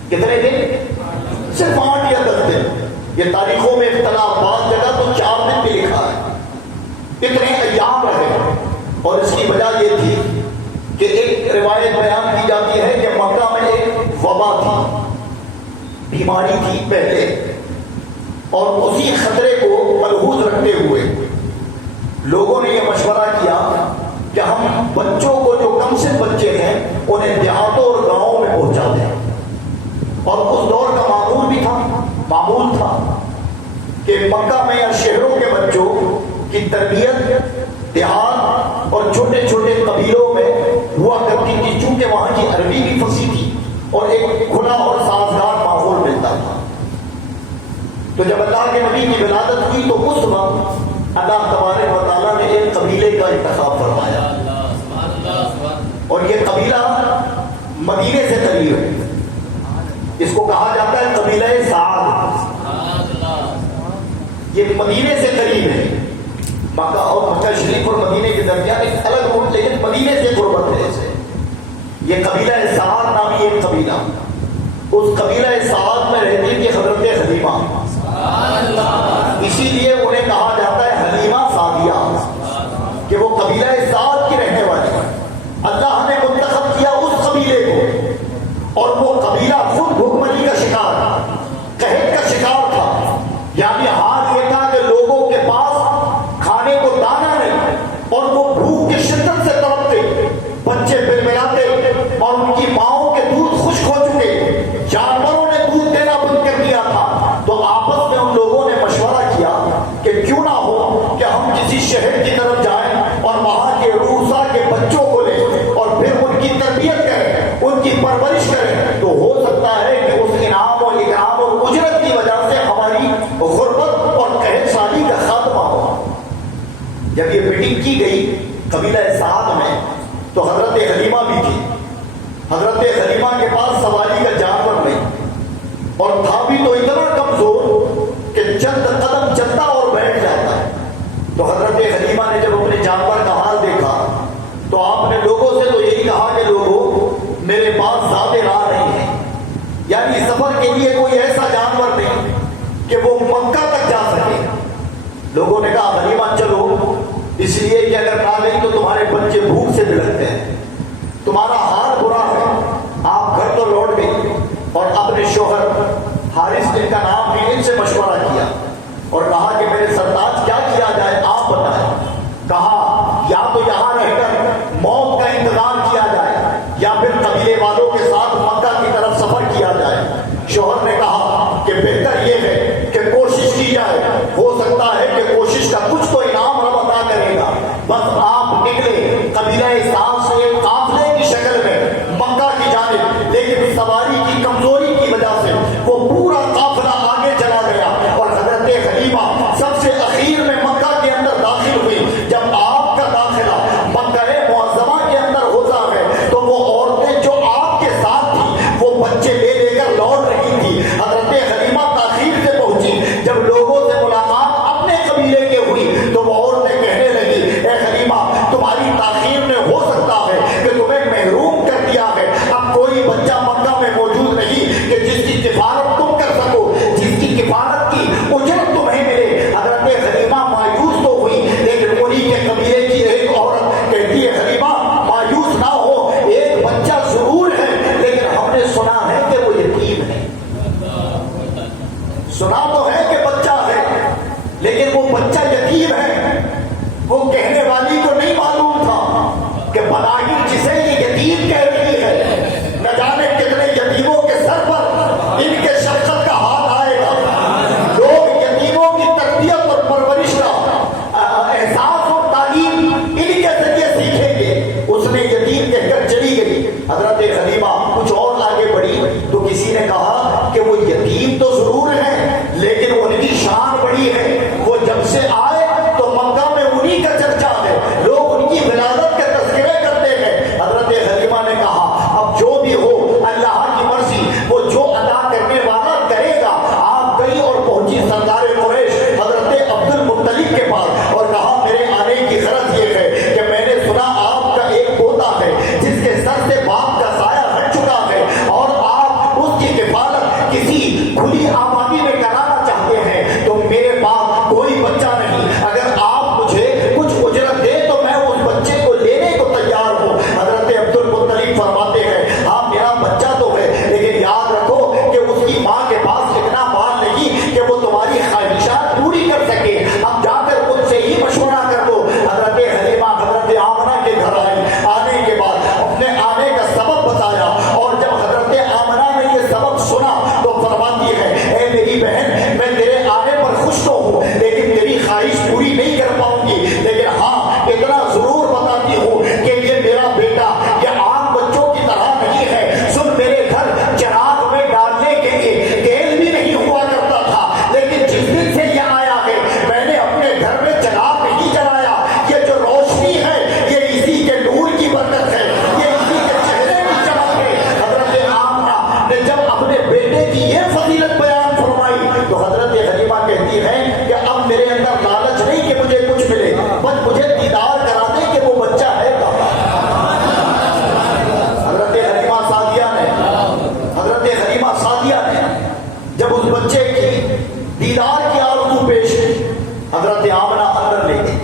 کتنے دن؟ صرف 8 یا 10 دن۔ یہ تاریخوں میں اختلاف، بعض جگہ تو 4 دن بھی لکھا ہے، اتنے ایام رہے۔ اور اس کی وجہ یہ تھی کہ ایک روایت بیان کی جاتی ہے کہ مکہ میں ایک وبا تھی، بیماری تھی پہلے، اور اسی خطرے کو ملحوظ رکھتے ہوئے لوگوں نے یہ مشورہ کیا کہ ہم بچوں کو، جو کم سے بچے ہیں، انہیں دیہاتوں اور گاؤں میں پہنچا دیں۔ اور اس دور کا معمول تھا کہ مکہ میں یا شہروں کے بچوں کی تربیت دیہات اور چھوٹے چھوٹے قبیلوں میں ہوا کرتی تھی، چونکہ وہاں کی عربی بھی فصیح تھی اور ایک کھلا اور سازگار ماحول ملتا تھا۔ تو جب اللہ کے نبی کی ولادت ہوئی تو اس وقت اللہ تبارک و تعالیٰ نے ایک قبیلے کا انتخاب فرمایا، اور یہ قبیلہ مدینے سے قریب ہے، اس کو کہا جاتا ہے قبیلہ سعد۔ یہ مدینے سے قریب ہے، مکہ اور مکہ شریف اور مدینے کے درمیان ایک الگ روٹ، لیکن مدینے سے قربت ہے اسے۔ یہ قبیلہ سعد نامی ایک قبیلہ، اس قبیلہ سعد میں رہتی تھی حضرت حلیمہ، اسی لیے انہیں کہا جاتا ہے حلیمہ سعدیہ، کہ وہ قبیلہ سعد کی رہنے والی ہے۔ اللہ نے منتخب کیا اس قبیلے کو، اور وہ قبیلہ خود بھوکمری کا شکار تھا، قحط کا شکار تھا، یعنی حال یہ تھا کہ لوگوں کے پاس کھانے کو دانا نہیں، اور وہ بھوک کی شدت سے تڑپتے، بچے بلبلاتے، اور ان کی ماؤں کے دودھ خشک ہو چکے، جانوروں نے دودھ دینا بند کر دیا تھا۔ تو آپس میں ان لوگوں نے مشورہ کیا کہ کیوں نہ ہو کہ ہم کسی شہر کی طرف جائیں اور وہاں کے روسا کے بچوں کو لیں اور پھر ان کی تربیت کریں، ان کی پرورش کریں، تو ہو سکتا ہے کہ اس انعام اور اکرام اور اجرت کی وجہ سے ہماری غربت اور قحط سالی کا خاتمہ ہو۔ جب یہ میٹنگ کی گئی قبیلہ سعد میں تو حضرت حلیمہ بھی تھی۔ حضرت حلیمہ کے پاس سواری کا جانور نہیں، اور تھا بھی تو اتنا کمزور کہ چند قدم چلتا اور بیٹھ جاتا ہے۔ تو حضرت حلیمہ نے جب اپنے جانور کا حال دیکھا تو آپ نے لوگوں سے تو یہی کہا کہ لوگوں میرے پاس زیادہ راہ نہیں ہے، یعنی سفر کے لیے کوئی ایسا جانور نہیں کہ وہ مکہ تک جا سکے۔ لوگوں نے کہا حلیمہ چلو، اس لیے کہ اگر نہ گئی تو تمہارے بچے بھوک سے بلکتے ہیں، تمہارا حال برا ہے۔ آپ گھر تو لوٹ گئی اور اپنے شوہر حارث جن کا نام بھی، ان سے مشورہ کیا اور کہا کہ میرے سرتاج کیا کیا جائے آپ بتائیں۔ کہا یا تو یہاں رہ کر موت کا انتظار کیا جائے یا پھر قبیلے والوں کے ساتھ مکہ کی طرف سفر کیا جائے۔ شوہر نے کہا کہ بہتر یہ ہے کہ کوشش کی جائے، ہو سکتا ہے کہ کوشش کا کچھ تو انعام رب عطا کرے گا۔ بس آپ نکلے قبیلہ سعد سے ایک قافلے کی شکل میں مکہ کی جانب، لیکن سواری کی کمزوری کی وجہ سے وہ پورا قافلہ آگے چلا گیا اور حضرت حلیمہ سب سے اخیر میں مکہ کے اندر داخل ہوئی۔ جب آپ کا داخلہ مکہ معظمہ کے اندر ہوتا ہے تو وہ عورتیں جو آپ کے ساتھ تھیں وہ بچے لے لے کر لوٹ رہی تھی۔ حضرت حلیمہ تاخیر سے پہنچی، جب لوگوں سے ملاقات اپنے قبیلے کے ہوئی تو وہ عورتیں کہنے لگی اے حلیمہ تمہاری تاخیر میں ہو سکتا ہے کہ تمہیں محروم کر دیا ہے، اب کوئی بچہ مکہ میں موجود نہیں کہ جس کی کفالت تم کر سکو، جس کی کفالت کی اجرت تمہیں ملے۔ حضرت حلیمہ مایوس تو ہوئی، لیکن انہی کے قبیلے کی ایک عورت کہتی ہے حلیمہ مایوس نہ ہو، ایک بچہ ضرور ہے لیکن ہم نے سنا ہے کہ وہ یتیم ہے۔ سنا تو ہے کہ بچہ ہے لیکن وہ بچہ یتیم ہے۔ وہ کہنے والی کو نہیں معلوم تھا کہ بظاہر جسے یہ یتیم کہہ رہی ہے نہ جانے کتنے یتیموں کے سر پر ان کے شفقت کا ہاتھ آئے گا. لوگ یتیموں کی تربیت اور پرورش کا احساس اور تعلیم ان کے ذریعے سیکھیں گے. اس نے یتیم کہہ کر چلی گئی. حضرت حلیمہ کچھ اور آگے بڑھی تو کسی نے کہا کہ وہ یتیم تو ضرور ہیں لیکن ان کی شان بڑی ہے. وہ جب سے آئے تو مکہ میں انہی کا چرچا ہے, لوگ ان کی ولادت کے تذکرے کرتے ہیں. حضرت حلیمہ نے کہا اب جو بھی ہو اللہ کی مرضی, وہ جو ادا کرنے والا کرے گا. آپ گئی اور پہنچی سردار قریش حضرت عبد المطلب کے پاس اور کہا میرے آنے کی غرض یہ ہے کہ میں نے سنا آپ کا ایک پوتا ہے جس کے سر سے باپ کا سایہ ہٹ چکا ہے اور آپ اس کی کفالت کسی کھلی آبادی میں کرانا چاہتے ہیں. تو میرے پاس کوئی بچہ نہیں, اگر آپ مجھے کچھ اجرت دے تو میں اس بچے کو لینے کو تیار ہوں. حضرت عبد المطلب فرماتے ہیں ہاں میرا بچہ تو ہے لیکن یاد رکھو کہ اس کی ماں کے پاس اتنا مال نہیں کہ وہ تمہاری خواہشات پوری کر سکے. اب جا کر خود سے ہی مشورہ کر دو. حضرت حلیمہ حضرت آمنہ کے گھر آئی. آنے کے بعد اپنے آنے کا سبب بتایا اور جب حضرت آمنہ نے یہ سبب سنا تو فرماتی ہے اے میری بہن میں تیرے آنے پر خوش تو ہوں لیکن تیری خواہش پوری نہیں کر پاؤں گی, لیکن ہاں اتنا ضرور بتاتی ہوں کہ یہ میرا بیٹا یہ عام بچوں کی طرح نہیں ہے. سن میرے گھر چراغ میں ڈالنے کے لیے تیل بھی نہیں ہوا کرتا تھا لیکن جس دن سے یہ آیا ہے میں نے اپنے گھر میں چراغ نہیں جلایا. یہ جو روشنی ہے یہ اسی کے نور کی برکت ہے, یہ اسی کے چہرے کی چمک ہے. حضرت آمنہ نے جب اپنے بیٹے کی یہ فضیلت بیان فرمائی تو حضرت حلیمہ کہتی ہیں کہ اب میرے اندر لالچ نہیں کہ مجھے کچھ ملے, بس مجھے دیدار کرا دے کہ وہ بچہ ہے کہاں. حضرت حلیمہ سعدیہ نے جب اس بچے کی دیدار کی آرزو پیش کی حضرت آمنہ اندر لے گئی.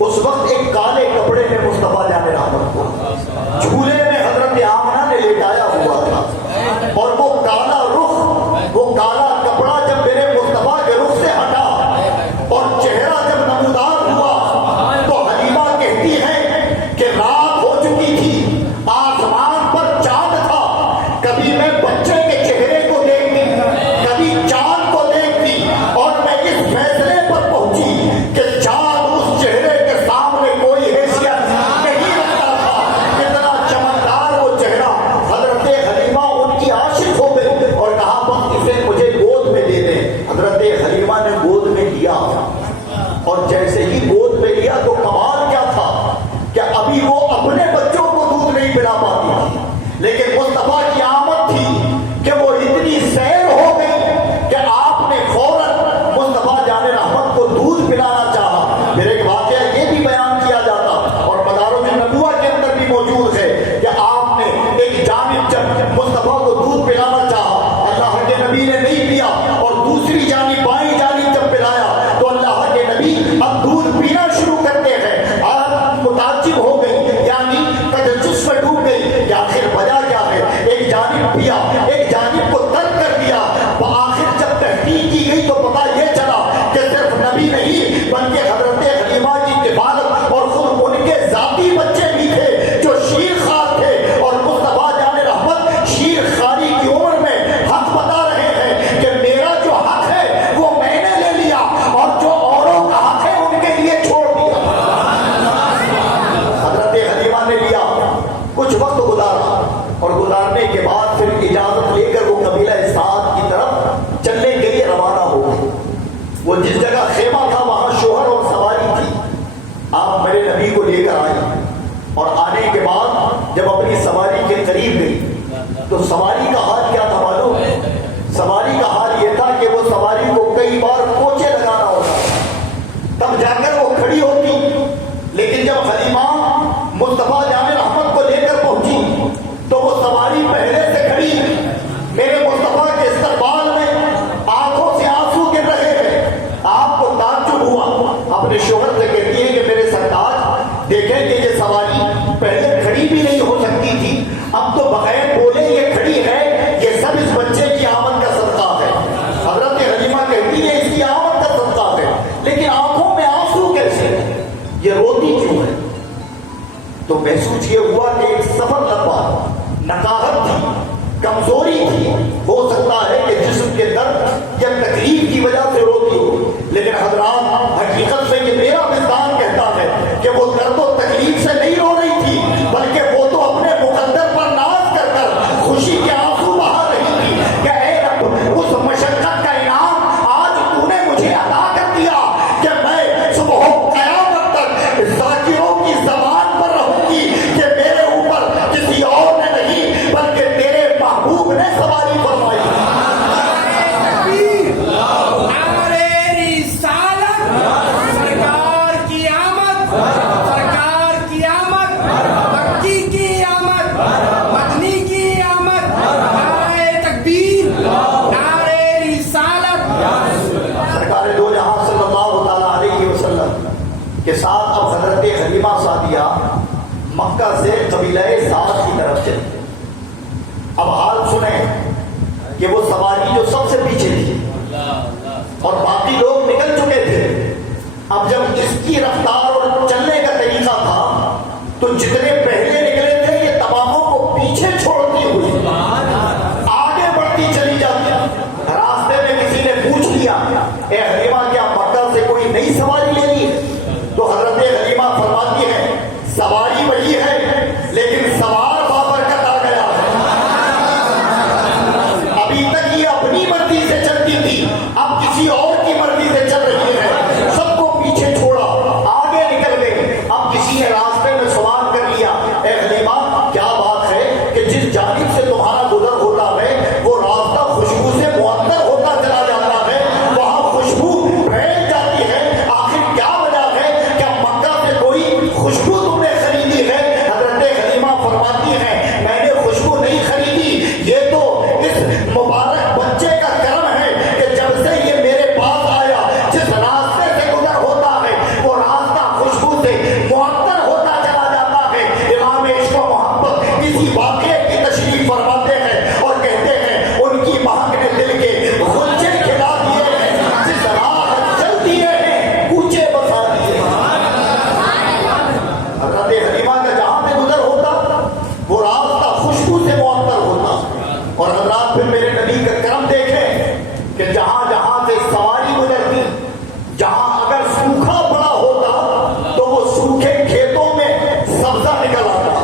اس وقت ایک کالے کپڑے میں مصطفیٰ جان رحمت کو جھولے میں حضرت آمنہ نے لٹایا ہوا تھا اور وہ کالا رخ وہ کالا کپڑا جب میرے مصطفیٰ کے رخ سے ہٹا اور چہرہ جب نمودار ہوا تو حلیمہ کہتی ہے کہ رات ہو چکی تھی, آسمان پر چاند تھا. کبھی میں بچے کے چہرے کو دیکھتی کبھی چاند کو دیکھتی اور میں اس فیصلے پر پہنچی کہ چاند اس چہرے کے سامنے کوئی حیثیت نہیں رکھتا تھا. کتنا چمکدار وہ چہرہ. حضرت حلیمہ ان کی عاشق ہو گئی اور کہا بس اسے مجھے گود میں دے دیں. حضرت حلیمہ نے گود میں لیا اور جیسے ہی گود میں لیا تو کمال کیا تھا کہ ابھی وہ اپنے بچوں کو دودھ نہیں پلا پاتی تھی لیکن مصطفیٰ کی آمد تھی کہ وہ اتنی سیر ہو گئی کہ آپ نے فوراً مصطفیٰ جان رحمت کو دودھ پلانا چاہا. پھر ایک واقعہ یہ بھی بیان کیا جاتا اور مدارج النبوہ کے اندر بھی موجود ہے کہ آپ نے ایک جانب جب مصطفیٰ کو دودھ پلانا چاہا اللہ کے نبی نے نہیں پیا اور دوسری جانب بائیں جانب جب پلایا تو اللہ کے نبی اب دودھ پینا شروع کرتے ہیں. آپ متعجب ہو گئی یعنی تجسس میں ڈوب گئی کہ آخر وجہ کیا ہے. ایک جانب پیا ایک جانب کو ترک کر دیا. آخر جب تحقیق کی گئی تو پتہ یہ چلا کہ صرف نبی نہیں بلکہ حضرت حلیمہ کی کفالت اور خود ان کے ذاتی بچے بھی تھے جو شیر خوار تھے اور مصطفیٰ جان رحمت شیر خواری کی عمر میں حق بتا رہے ہیں کہ میرا جو حق ہے وہ میں نے لے لیا اور جو اوروں کا حق ہے ان کے لیے چھوڑ دیا. حضرت حلیمہ نے لیا, کچھ وقت گزارا اور گزارنے کے بعد پھر اجازت لے کر وہ قبیلہ سعد کی طرف چلنے کے لیے روانہ ہو گئے. وہ جس جگہ خیمہ تھا وہاں شوہر اور سواری تھی. آپ میرے نبی کو لے کر آئے اور آنے کے بعد جب اپنی سواری کے قریب گئی تو سواری کا حال کیا تھا معلوم ہے؟ سواری کا حال یہ تھا کہ وہ سواری کو کئی بار کوچے لگانا ہوتا تب جا کر وہ کھڑی ہوتی. لیکن جب حلیمہ مصطفیٰ جان رحمت کو لے کر پہنچی تو وہ سواری پہلے سے کھڑی. میرے مصطفیٰ کے استقبال میں آنکھوں سے آنسو گر رہے ہیں. آپ کو تعجب ہوا, اپنے شوہر سے کہتی ہے کہ میرے سرتاج دیکھیں کہ یہ روتی کیوں ہے؟ تو محسوس یہ ہوا کہ ایک سفر لمبا، نقاہت تھی، کمزوری تھی، ہو سکتا ہے کہ جسم کے درد یا تکلیف کی وجہ سے روتی ہو، لیکن حضرات حقیقت میں یہ میرا وجدان کہتا ہے کہ وہ درد و تکلیف سے نہیں رو رہی تھی، بلکہ وہ تو اپنے مقدر پر ناز کر کر خوشی کے آنسو بہا رہی تھی کہ اے رب، اس مشقت کا انعام آج تو نے مجھے عطا کر دیا کہ میں صبح قیامت تک ذاکروں کی زبان پر رہوں گی کہ میرے اوپر کسی اور نے نہیں بلکہ تیرے محبوب نے سواری فرمائی۔ کے ساتھ اب حضرت حلیمہ سعدیہ مکہ سے قبیلہ سعد کی طرف چلے۔ اب حال سنیں کہ وہ سواری جو سب سے پیچھے تھی اور باقی لوگ نکل چکے تھے، اب جب اس کی رفتار اور چلنے کا طریقہ تھا تو جتنے پہلے نکلے تھے یہ تماموں کو پیچھے چھوڑتی ہوئی آگے بڑھتی چلی جاتی۔ راستے میں کسی نے پوچھ لیا، اے حلیمہ کیا مکہ سے کوئی نئی سواری لے لی؟ تو حضرت حلیمہ فرماتی ہیں سواری وہی ہے لیکن سوار بابرکت آ گیا ہے۔ ابھی تک یہ اپنی مرضی سے چلتی تھی، اب کسی اور کی مرضی سے چل رہی ہے، سب کو پیچھے چھوڑا، آگے نکل گئے۔ اب کسی نے راستے میں سوال کر لیا، اے حلیمہ کیا بات ہے کہ جس جانب سے تمہارا گزر ہوتا ہے وہ راستہ خوشبو سے معطر ہوتا چلا جاتا ہے، وہاں خوشبو پھیل جاتی ہے، آخر کیا وجہ ہے؟ خوشبو تم نے خریدی ہے؟ حضرت حلیمہ فرماتی ہیں میں نے خوشبو نہیں خریدی، یہ تو اس مبارک بچے کا کرم ہے کہ جب سے یہ میرے پاس آیا جس راستے سے گزر ہوتا ہے وہ راستہ خوشبو سے معطر ہوتا چلا جاتا ہے۔ امام عشق و محبت کسی واقعے کی تشریح فرماتے ہیں اور کہتے ہیں ان کی مہک نے دل کے غنچے کھلا دیے ہیں، جس راہ چل دیے ہیں کوچے بسا دیے ہیں۔ حضرت حلیمہ کا جہاں پہ گزر ہوتا وہ راستہ خوشبو سے معطر ہوتا۔ اور حضرات پھر میرے نبی کا کرم دیکھیں کہ جہاں جہاں سے سواری گزرتی، جہاں اگر سوکھا پڑا ہوتا تو وہ سوکھے کھیتوں میں سبزہ نکل آتا،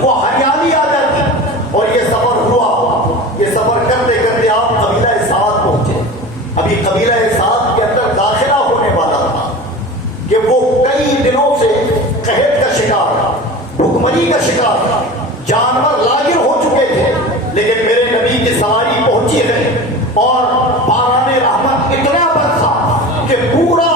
وہ ہریالی آ جاتی۔ اور یہ سفر ہوا، یہ سفر کرتے کرتے آپ قبیلہ سعد پہنچے۔ ابھی قبیلہ سعد کے اندر داخلہ ہونے والا تھا کہ وہ کئی دنوں سے قحط کا شکار، بھوکمری کا شکار، جانور لاغر ہو چکے تھے، لیکن میرے نبی کی سواری پہنچی ہے اور باران رحمت اتنا برسا کہ پورا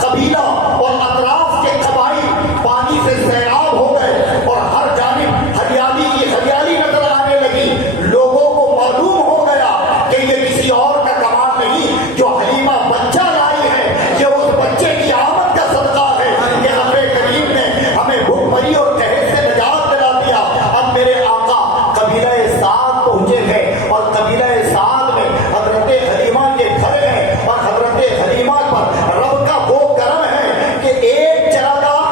قبیلہ اور اطراف کے قبائل پانی سے سیراب ہو گئے اور ہر جانب ہریالی کی ہریالی نظر آنے لگی۔ لوگوں کو معلوم ہو گیا کہ یہ کسی اور کا کمال نہیں، جو حلیمہ بچہ لائی ہے یہ اس بچے کی آمد کا صدقہ ہے کہ رب کریم نے ہمیں بھوکمری اور قحط سے نجات دلا دیا۔ اب میرے آقا قبیلہ سعد پہنچے ہیں اور قبیلہ سعد میں حضرت حلیمہ کے گھر ہیں اور حضرت حلیمہ پر رب کا وہ کرم ہے کہ ایک چراگاہ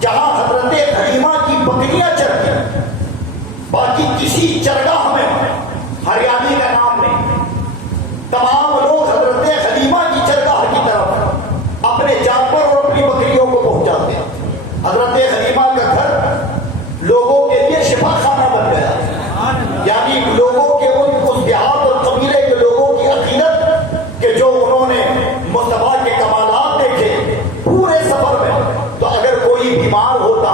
جہاں حضرت حلیمہ کی بکریاں چرتی، باقی کسی چرگاہ میں ہریالی کا نام نہیں۔ تمام لوگ حضرت حلیمہ کی چرگاہ کی طرف اپنے جانور اور اپنی بکریوں کو پہنچاتے ہیں۔ حضرت حلیمہ کا گھر لوگوں کے لیے شفا خانہ بن گیا، یعنی لوگوں کے اس دیہات اور قبیلے کے لوگوں کی عقیدت کہ جو انہوں نے مصطفیٰ کے کمالات دیکھے پورے سفر میں، تو اگر کوئی بیمار ہوتا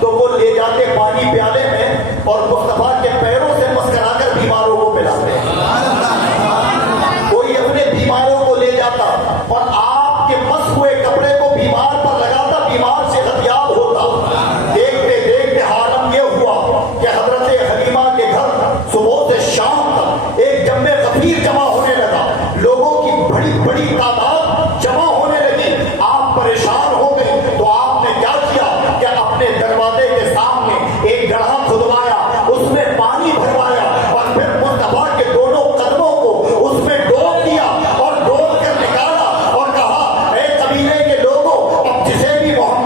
تو وہ لے جاتے پانی پیالے میں اور مصطفیٰ کے پیروں سے مسکرا کر بیماروں کو پلاتے، کوئی اپنے بیماروں کو لے جاتا اور آپ کے مس ہوئے کپڑے کو بیمار پر لگاتا، بیمار سے غدیاب ہوتا۔ دیکھتے دیکھتے حالم یہ ہوا کہ حضرت حلیمہ کے گھر صبح سے شام تک ایک جمع غفیر جمع ہونے لگا، لوگوں کی بڑی بڑی تعداد جمع ہونے لگی۔ آپ پریشان ہو گئے تو آپ نے کیا کیا کہ اپنے دروازے کے سامنے ایک گڑھا کھدوایا، اس میں پانی بھروایا اور پھر مصطفیٰ کے دونوں قدموں کو اس میں ڈوب دیا اور ڈوب کر نکالا اور کہا اے قبیلے کے لوگوں، اب جسے بھی محمد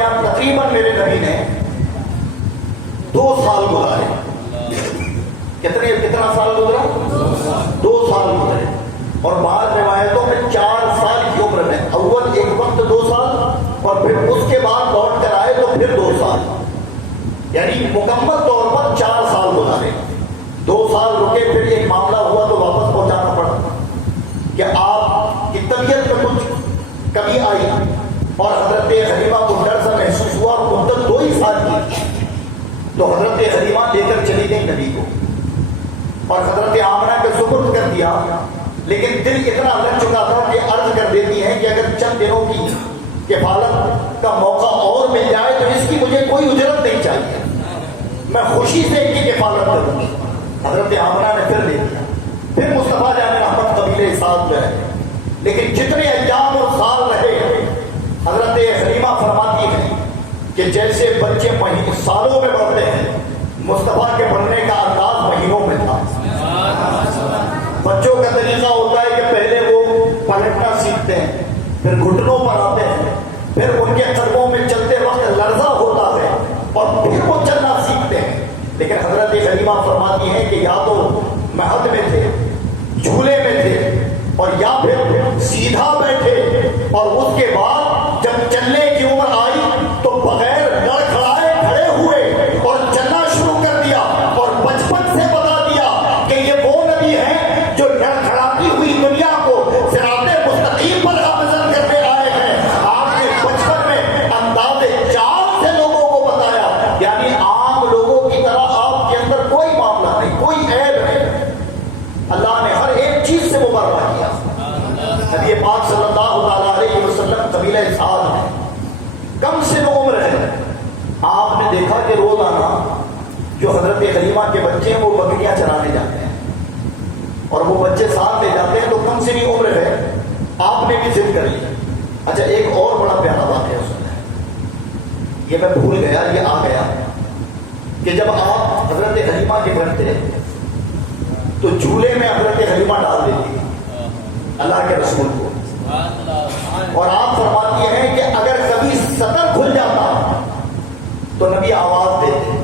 یہاں تقریباً میرے نبی نے 2 سال گزارے. کتنا سال گزرا؟ 2 سال گزرے. اور بعض روایتوں میں 4 سال کی عمر میں اول ایک وقت 2 سال اور پھر اس کے بعد لوٹ کر آئے تو پھر 2 سال، یعنی مکمل طور پر 4 سال گزارے. 2 سال رکے، پھر ایک معاملہ ہوا تو واپس پہنچانا پڑا کہ آپ کی طبیعت میں کچھ کمی آئی اور حضرت حلیمہ کو ڈر سا محسوس ہوا. مدت 2 ہی سال کی تو حضرت حلیمہ لے کر چلی گئی نبی کو اور حضرت آمنہ کے سپرد کر دیا. لیکن دل اتنا لگ چکا تھا کہ عرض کر دیتی ہیں کہ اگر چند دنوں کی کفالت کا موقع اور مل جائے تو اس کی مجھے کوئی اجرت نہیں چاہیے، میں خوشی سے ان کی کفالت کروں گی. حضرت آمنہ نے پھر لے دیا. پھر مصطفیٰ جان رحمت قبیلے ساتھ جو ہے، لیکن جتنے ایام اور سال رہے حضرت حلیمہ فرماتی ہیں کہ جیسے بچے سالوں میں بڑھتے ہیں، مصطفیٰ کے بڑھنے کا انداز مہینوں میں تھا. بچوں کا طریقہ ہوتا ہے کہ پہلے وہ پلٹنا سیکھتے ہیں، پھر گھٹنوں پر آتے ہیں، پھر ان کے قدموں میں چلتے وقت لرزہ ہوتا ہے اور پھر وہ چلنا سیکھتے ہیں. لیکن حضرت حلیمہ فرماتی ہیں کہ یا تو مہد میں تھے، جھولے میں تھے، اور یا پھر سیدھا بیٹھے اور اس کے بعد جب چلنے کی عمر آئی تو بغیر لڑکھڑائے کھڑے ہوئے اور چلنا شروع کر دیا. اور بچپن سے بتا دیا کہ یہ وہ نبی ہیں جو لڑکھڑاتی ہوئی دنیا کو صراط مستقیم پر گامزن کرتے آئے ہیں. آپ نے بچپن میں انداز چال سے لوگوں کو بتایا، یعنی عام لوگوں کی طرح آپ کے اندر کوئی معاملہ نہیں، کوئی عیب نہیں. اللہ نے ہر ایک چیز سے مبارک کیا. نبی پاک صلی اللہ علیہ وسلم قبیلہ سعد ہے، کم سے عمر ہے. آپ نے دیکھا کہ روزانہ جو حضرت حلیمہ کے بچے ہیں وہ بکریاں چرانے جاتے ہیں اور وہ بچے ساتھ لے جاتے ہیں، تو کم سے عمر ہے. آپ نے بھی ضد کر لی. اچھا ایک اور بڑا پیارا واقعہ سنا ہے، یہ میں بھول گیا، یہ آ گیا کہ جب آپ حضرت حلیمہ کے گھر تھے تو جھولے میں حضرت حلیمہ ڈال دیتی اللہ کے رسول کو، اور آپ فرماتی ہیں کہ اگر کبھی سطر کھل جاتا تو نبی آواز دیتے،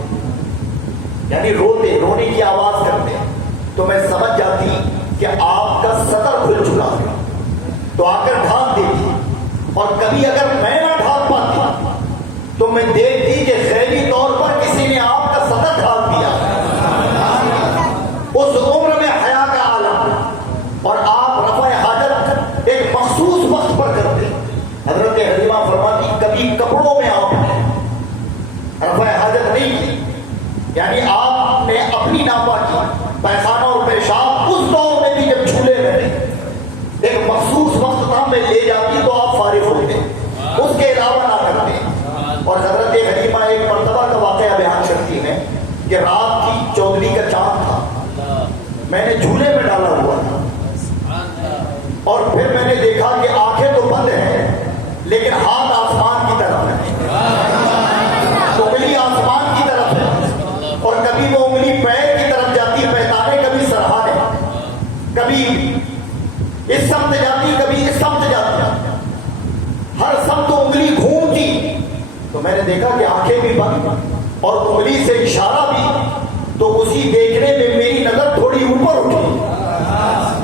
یعنی روتے، رونے کی آواز کرتے، تو میں سمجھ جاتی کہ آپ کا سطر کھل چکا ہے تو آ کر ڈھانپ دیتی. اور کبھی اگر میں نہ ڈھانپ پاتی تو میں دیکھتی کہ خیری طور پر کسی نے آپ کا سطر ڈھانپ دیا. اس عمر میں حیا کا عالم، اور آپ رفع حاجت ایک مخصوص وقت پر کرتے. حضرت حلیمہ فرماتی کبھی کپڑوں میں آپ نے رفع حاجت نہیں کی، یعنی آپ نے اپنی ناپا کی پیخانہ اور پیشاب اس دور میں بھی جب جھولے میں ایک مخصوص وقت تھا میں لے جاتی تو آپ فارغ ہوتے، اس کے علاوہ نہ کرتے. اور حضرت حلیمہ ایک مرتبہ کا واقعہ بیان کرتی ہے کہ رات کی 14ویں کا چاند تھا، میں نے جھولے میں ڈالا ہوا تھا اور پھر میں نے دیکھا کہ آنکھیں تو بند ہیں لیکن ہاتھ آسمان کی طرف ہے، انگلی آسمان کی طرف ہے، اور کبھی وہ انگلی پیر کی طرف جاتی پیتانے، کبھی سرہانے، کبھی اس سمت جاتی کبھی اس سمت جاتی، ہر سمت انگلی گھومتی. تو میں نے دیکھا کہ آنکھیں بھی بند اور انگلی سے اشارہ بھی. تو اسی دیکھنے میں میری نظر تھوڑی اوپر اٹھی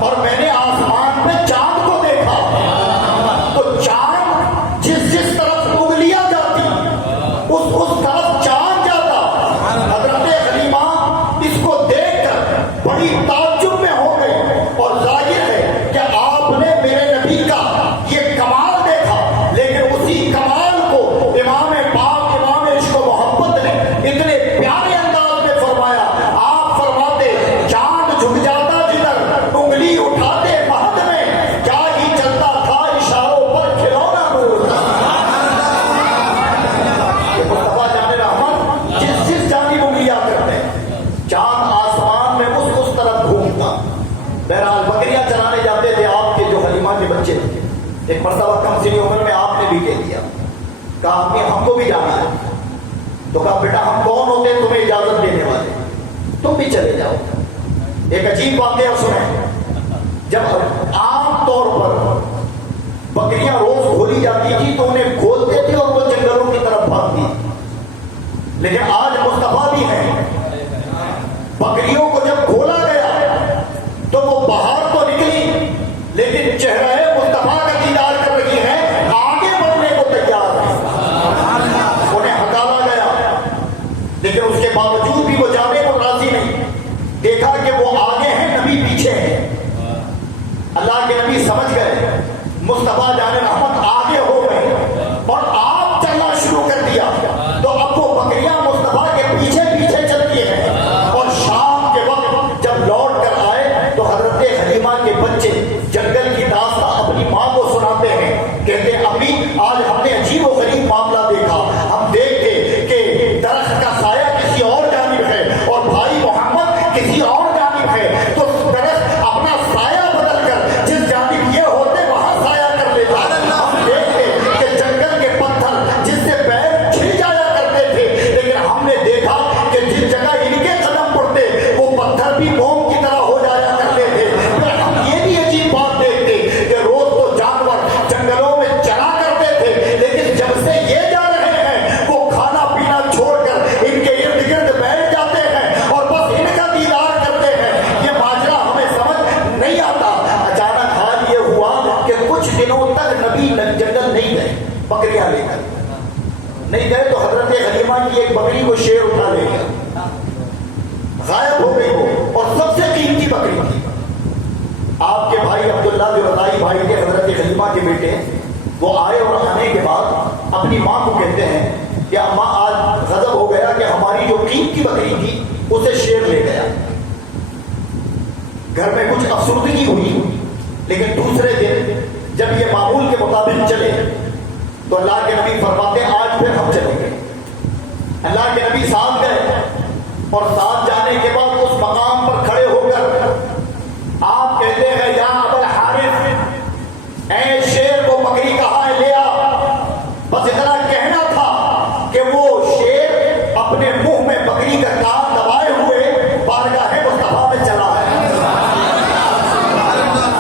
اور میں نے آسمان میں چاند کو دیکھا. تو چاند جس طرف انگلیاں جاتی اس طرف چاند جاتا. حضرت حلیمہ اس کو دیکھ کر بڑی تعجب میں ہو گئی، اور ظاہر ہے کہ آپ نے میرے نبی کا یہ کمال دیکھا، لیکن اسی کمال کو امام پاک امام عشق و محبت نے اتنے پیارے انداز میں فرمایا. آپ فرماتے چاند جھک جاتا جدھر انگلی اٹھاتے مہد میں، کیا ہی چلتا تھا اشاروں پر کھلونا نور. مصطفیٰ جان رحمت جس جانب انگلیاں کرتے چاند آسمان میں اس طرف گھومتا. بہرحال بکریاں چرانے جاتے تھے آپ کے جو حلیمہ کے بچے تھے. ایک مرتبہ کم سی عمر میں آپ نے بھی کہہ دیا، کہا امی ہم کو بھی جانا ہے. تو کہا بیٹا ہم کون ہوتے ہیں تمہیں اجازت دینے والے، تم بھی چلے جاؤ. ایک عجیب واقعہ سنیں. جب عام طور پر بکریاں روز کھولی جاتی تھی تو انہیں کھولتے تھے اور وہ جنگلوں کی طرف لیکن آج مصطفیٰ بھی ہیں. بکریوں کو جب کھولا گیا تو وہ باہر تو نکلی لیکن چہرہ مصطفیٰ کا دیدار کر رہی ہے, آگے بڑھنے کو تیار ہے. انہیں ہٹالا گیا لیکن اس کے باوجود بھی وہ جانے کو راضی نہیں. دیکھا کہ وہ آگے ہیں, نبی پیچھے ہیں. اللہ کے نبی سمجھ گئے مصطفیٰ جان رحمت آگے ہو گئے اور آپ چلنا شروع کر دیا. تو اب وہ بکریاں مصطفیٰ کے پیچھے پیچھے چلتی ہیں. اور شام کے وقت جب لوٹ کر آئے تو حضرت حلیمہ کے بچے جنگل کی داستان اپنی ماں کو سناتے ہیں. کہتے ہیں امی آج ہم نے عجیب و غریب معاملہ دیکھا. ہم دیکھتے کہ درخت کا سایہ کسی اور جانب ہے اور بھائی محمد کسی اور جانب ہے. تو درخت اپنا سایہ بدل کر جس جانب یہ ہوتے وہاں سایہ کر لیتا. ہم دیکھتے کہ جنگل کے پتھر جس سے پیر چھل جایا کرتے تھے, لیکن ہم نے دیکھا کہ جس جگہ ان کے قدم پڑتے وہ پتھر بھی موم کی طرح ہو جایا کرتے تھے. پھر ہم یہ بھی عجیب بات دیکھتے کہ روز تو جانور جنگلوں میں چرا کرتے تھے, لیکن جب سے یہ جا رہے ہیں وہ کھانا پینا چھوڑ کر ان کے ارد گرد بیٹھ جاتے ہیں اور بس ان کا دیدار کرتے ہیں. یہ ماجرا ہمیں سمجھ نہیں آتا. اچانک حال یہ ہوا کہ کچھ دنوں تک نبی جنگل نہیں گئے, بکریاں لے کر نہیں گئے. تو حضرت حلیمہ کی ایک بکری کو شیر اٹھا لے گیا, غائب ہو گئی وہ, اور سب سے قیمتی بکری تھی. آپ کے بھائی عبداللہ جو رضائی بھائی تھے حضرت حلیمہ کے بیٹے, وہ آئے اور آنے کے بعد اپنی ماں کو کہتے ہیں کہ اماں آج غضب ہو گیا کہ ہماری جو قیمتی بکری تھی اسے شیر لے گیا. گھر میں کچھ افسردگی ہوئی, لیکن دوسرے دن جب یہ معمول کے مطابق چلے تو اللہ کے نبی فرماتے ہیں آج پھر ہم چلیں گے. اللہ کے نبی ساتھ گئے اور ساتھ جانے کے بعد اس مقام پر کھڑے ہو کر آپ کہتے ہیں یا ابا الحارث, اے شیر کو بکری کہاں ہے, لے آ. بس اتنا کہنا تھا کہ وہ شیر اپنے منہ میں بکری کا کان دبائے ہوئے بارگاہ مصطفیٰ میں چلا ہے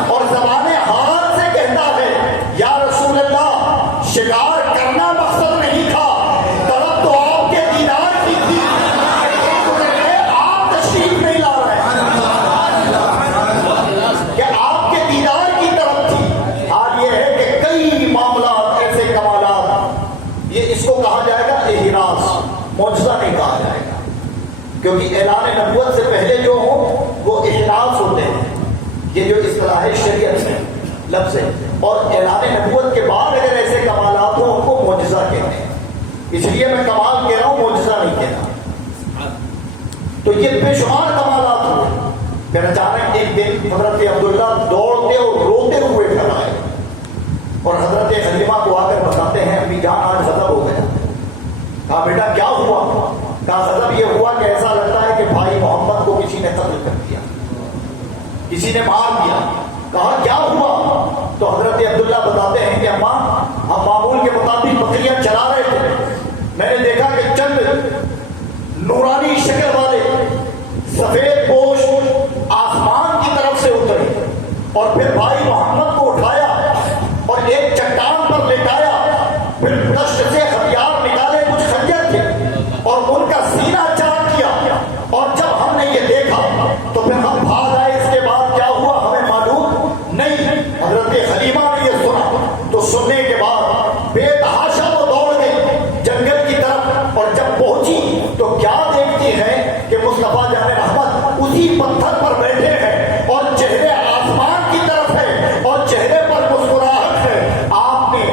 اور زبان حال سے کہتا ہے یا رسول اللہ, شکار کرنا مقصد نہیں تھا, طلب تو آپ کے دیدار کی تھی, آپ تشریف نہیں لا رہے کہ آپ کے دیدار کی طرف تھی. حال یہ ہے کہ کئی معاملات ایسے کمالات, یہ اس کو کہا جائے گا احراز, معجزہ نہیں کہا جائے گا, کیونکہ اعلان نبوت سے پہلے جو ہوں وہ احراز ہوتے ہیں. یہ جو اصطلاح شریعت ہے لفظ ہے, اور اعلان نبوت کے بعد اگر ایسے کمالات ہوں ان کو معجزہ کہتے ہیں. اس لیے میں کمال کہہ رہا ہوں, معجزہ نہیں کہتا. تو یہ بے شمار کمالات ہوئے. پھر اچانک ایک دن حضرت عبداللہ دوڑتے اور روتے ہوئے گھر آئے اور حضرت حلیمہ کو آ کر بتاتے ہیں امی جان آج غضب ہو گیا. کہا بیٹا کیا ہوا؟ کہا غضب یہ ہوا کہ ایسا لگتا ہے کہ بھائی محمد کو کسی نے قتل کر دیا, کسی نے مار دیا. کہا کیا ہوا؟ تو حضرت عبداللہ بتاتے ہیں کہ اماں ہم معمول کے مطابق بکریاں چلا رہے تھے, میں نے دیکھا کہ چند نورانی شکل والے سفید پوش آسمان کی طرف سے اترے اور پھر بھائی محمد کو اٹھایا اور ایک چٹان پر لٹایا. پھر دشت سے ہتھیار نکالے, کچھ خنجر تھے, اور ان کا سینہ چاک کیا. اور جب ہم نے یہ دیکھا تو پھر ہم بھاگ آئے. اس کے بعد کیا ہوا ہمیں معلوم نہیں. حضرت حلیمہ نے یہ سنا تو سننے کے بعد بے تحاشا وہ دوڑ گئی جنگل کی طرف, اور جب پہنچی تو کیا دیکھتی ہے کہ مصطفیٰ جان رحمت اسی پتھر پر بیٹھے ہیں اور چہرے آسمان کی طرف ہے اور چہرے پر مسکراہٹ ہے. آپ نے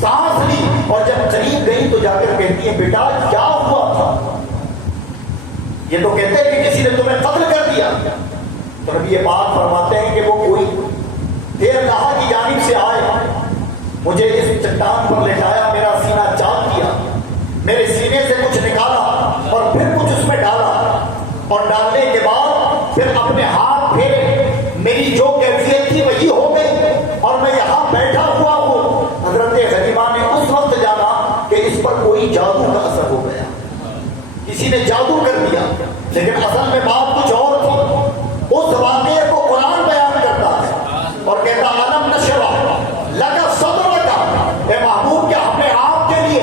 سانس لی اور جب قریب گئی تو جا کر کہتی ہے بیٹا کیا ہوا تھا؟ یہ تو کہتے ہیں کہ کسی نے تمہیں قتل کر دیا. تو نبی یہ بات فرماتے ہیں کہ وہ کوئی دیر اللہ کی جانب سے آئے, مجھے اس چٹان پر لٹایا, میرا سینہ چاک کیا, میرے سینے سے کچھ نکالا اور پھر کچھ اس میں ڈالا, اور ڈالنے کے بعد پھر اپنے ہاتھ پھیرے, میری جو کیفیت تھی وہی ہو گئی اور میں یہاں بیٹھا ہوا ہوں. حضرت حلیمہ نے اس وقت جانا کہ اس پر کوئی جادو کا اثر ہو گیا, کسی نے جادو کر دیا. لیکن اصل میں بات کچھ اور تھی. اس واقعے کو قرآن بیان کرتا ہے اور کہتا علم نشرح لک صدرک, اے محبوب کیا ہم نے آپ کے لیے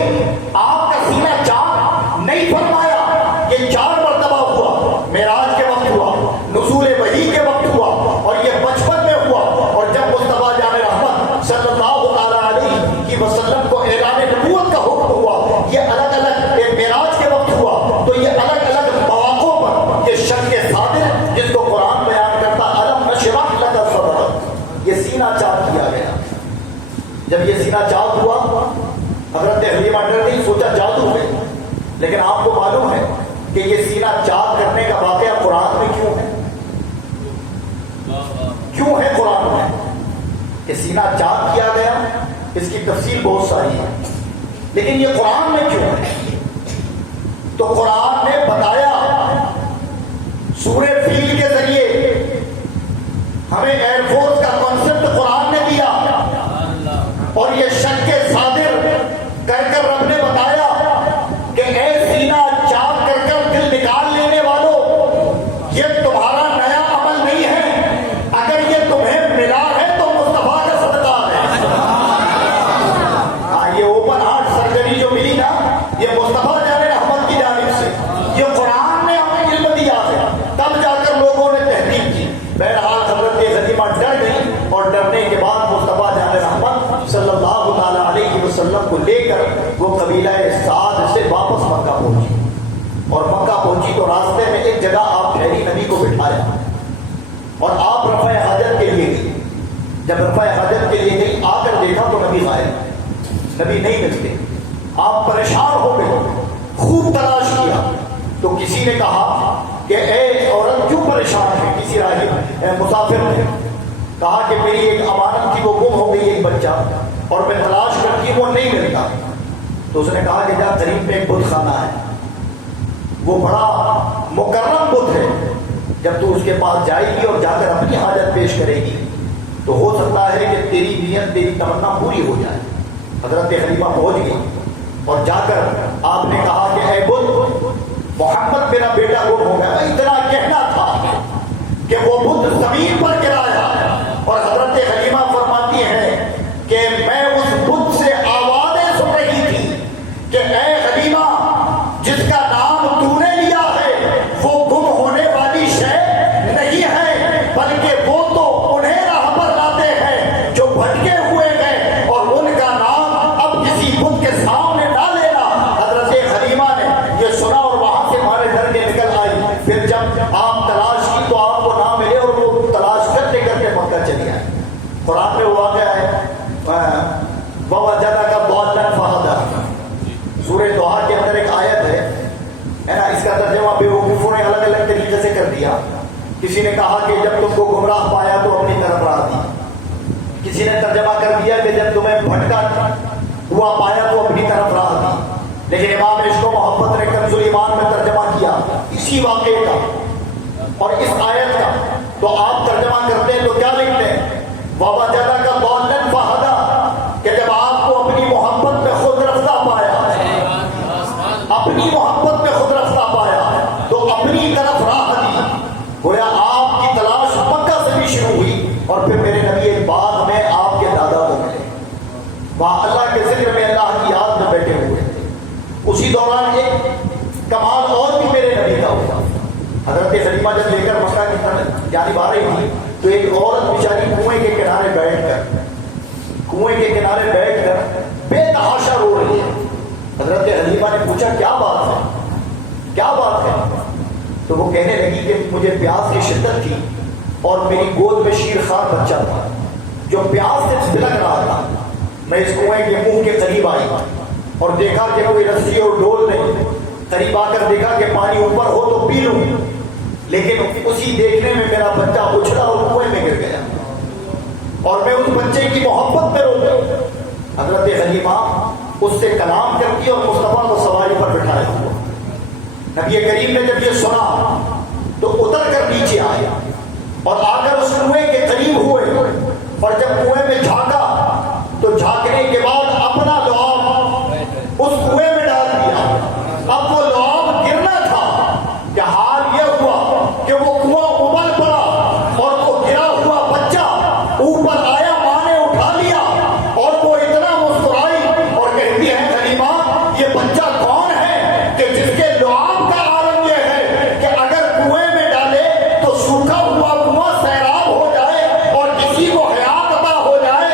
آپ کا سینہ چاک نہیں فرمایا لیکن آپ کو معلوم ہے کہ یہ سینہ چاک کرنے کا واقعہ قرآن میں کیوں ہے؟ کیوں ہے قرآن میں کہ سینہ چاک کیا گیا؟ اس کی تفصیل بہت ساری ہے، لیکن یہ قرآن میں کیوں ہے؟ تو قرآن نے بتایا سورہ فیل کے ذریعے ہمیں ایئر فورس کا کانسیپٹ قرآن نے دیا، اور یہ شک کے صادر کر کر رب نے بتایا کہ اے سینہ چاک کر کر دل نکال لینے والوں، یہ تمہارا نیا عمل نہیں ہے، اگر یہ تمہیں ملا ہے تو مصطفیٰ کا صدقہ ہے۔ ہاں، یہ اوپن ہارٹ سرجری جو ملی نا، یہ مصطفیٰ جان رحمت کی جانب سے، یہ قرآن نے ہمیں علم دیا ہے، تب جا کر لوگوں نے تحقیق کی۔ بہرحال حضرت حلیمہ ڈر گئی، اور ڈرنے کے بعد مصطفیٰ جان رحمت صلی اللہ تعالیٰ علیہ وسلم کو لے کر وہ قبیلہ سعد سے واپس مکہ پہنچی، اور مکہ پہنچی تو راستے میں ایک جگہ آپ ٹھہری، نبی کو بٹھایا اور آپ رفع حاجت کے لیے گئی۔ جب رفع حاجت کے لیے گئی، آ کر دیکھا تو نبی غائب، نبی نہیں ملتے۔ آپ پریشان ہو گئے، خوب تلاش کیا تو کسی نے کہا کہ اے عورت کیوں پریشان ہے؟ کسی مسافر نے کہا کہ میری ایک امانت تھی، وہ گم ہو گئی، ایک بچہ، اور میں تلاش کرتی ہوں، وہ نہیں ملتا۔ تو اس نے کہا کہ جہاں قریب میں ایک بت خانہ ہے، وہ بڑا مکرم بت ہے، جب تو اس کے پاس جائے گی اور جا کر اپنی حاجت پیش کرے گی تو ہو سکتا ہے کہ تیری نیت، تیری تمنا پوری ہو جائے۔ حضرت حلیمہ پہنچ گئی اور جا کر آپ نے کہا کہ اے بت، محمد میرا بیٹا گم ہو گیا۔ اتنا کہنا تھا کہ وہ بت زمین پر گرایا، اور حضرت حلیمہ فرماتی ہے کہ میں اس بت سے آوازیں سن رہی تھی کہ اے حلیمہ، جس کا نام تو نے لیا ہے وہ گم ہونے والی شے نہیں ہے، بلکہ وہ تو انہیں راہ پر لاتے ہیں جو بھٹکے ہوئے ہیں، اور ان کا نام اب کسی بت کے سامنے نہ لینا۔ حضرت حلیمہ نے یہ سنا اور وہاں سے مارے ڈر کے نکل آئی۔ پھر جب آپ تلاش کی تو آپ کو نہ ملے، اور وہ تلاش کرتے کرتے مکہ چلی آئے۔ قرآن میں ہوا گیا ہے وَوَجَدَكَ ضَالًّا فَهَدَىٰ، سورہ دوحہ کے اندر ایک آیت ہے نا، اس کا ترجمہ بیوقوفوں نے الگ الگ طریقے سے کر دیا۔ کسی نے کہا کہ جب تم کو گمراہ پایا تو اپنی طرف راہ دی، کسی نے ترجمہ کر دیا کہ جب تمہیں بھٹکا ہوا پایا تو اپنی طرف راہ دی، لیکن امام عشق و محبت نے کنز الایمان میں ترجمہ کیا اسی واقعے کا اور اس آیت کا۔ تو آپ ترجمہ کرتے ہیں تو کیا لکھتے ہیں؟ وَوَجَدَكَ ضَالًّا فَهَدَىٰ، کہ جب آپ کو اپنی محبت میں خود رفتہ پایا، اپنی محبت میں خود رفتہ پایا تو اپنی طرف راہ دی۔ گویا آپ کی تلاش مکہ سے بھی شروع ہوئی، اور پھر میرے نبی ایک باغ میں آپ کے دادا کو ملے، وہاں اللہ کے ذکر میں، اللہ کی یاد میں بیٹھے ہوئے تھے۔ اسی دوران ایک کمال اور بھی میرے نبی کا ہوا۔ حضرت حلیمہ جب لے کر مکہ کی جانب آ رہی تھی تو ایک عورت بیچاری کنویں کے کنارے بیٹھ کر بے تحاشا رو رہی ہے۔ حضرت حلیمہ نے پوچھا کیا بات ہے؟ تو وہ کہنے لگی کہ مجھے پیاس کی شدت تھی، اور میری گود میں شیر خوار بچہ تھا جو پیاس سے بلک رہا تھا۔ میں اس کنویں کے منہ کے قریب آئی اور دیکھا کہ کوئی رسی اور ڈول نہیں، قریب آ کر دیکھا کہ پانی اوپر ہو تو پی لوں، لیکن اسی دیکھنے میں میرا بچہ اچھلا اور کنویں میں گر گیا، اور میں اس بچے کی محبت میں رو گئی۔ حضرت حلیمہ اس سے کلام کرتی اور مصطفیٰ کو سواری پر بٹھایا ہوا۔ نبی کریم نے جب یہ سنا تو اتر کر نیچے آئے اور آ کر اس کنویں کے قریب ہوئے، اور جب کنویں میں جھانکا تو جھانکنے کے بعد اپنا لعاب اس کنویں میں ڈال دیا۔ اب وہ لعاب گرنا تھا کہ حال یہ ہوا کہ وہ کنواں ابل پڑا، اور وہ گرا ہوا بچہ اوپر آیا، ماں نے اٹھا لیا، اور وہ اتنا مسکرائی اور کہتی ہے حلیمہ، یہ بچہ کون ہے کہ جس کے لعاب کا عالم یہ ہے کہ اگر کنویں میں ڈالے تو سوکھا ہوا کنواں سیراب ہو جائے اور کسی کو حیات عطا ہو جائے،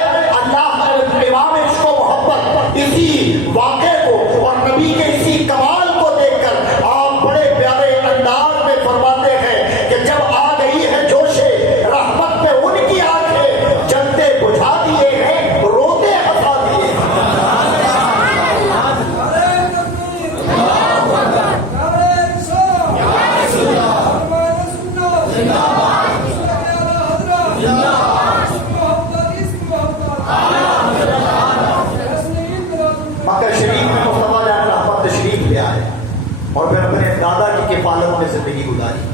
کفالت میں زندگی گزاری،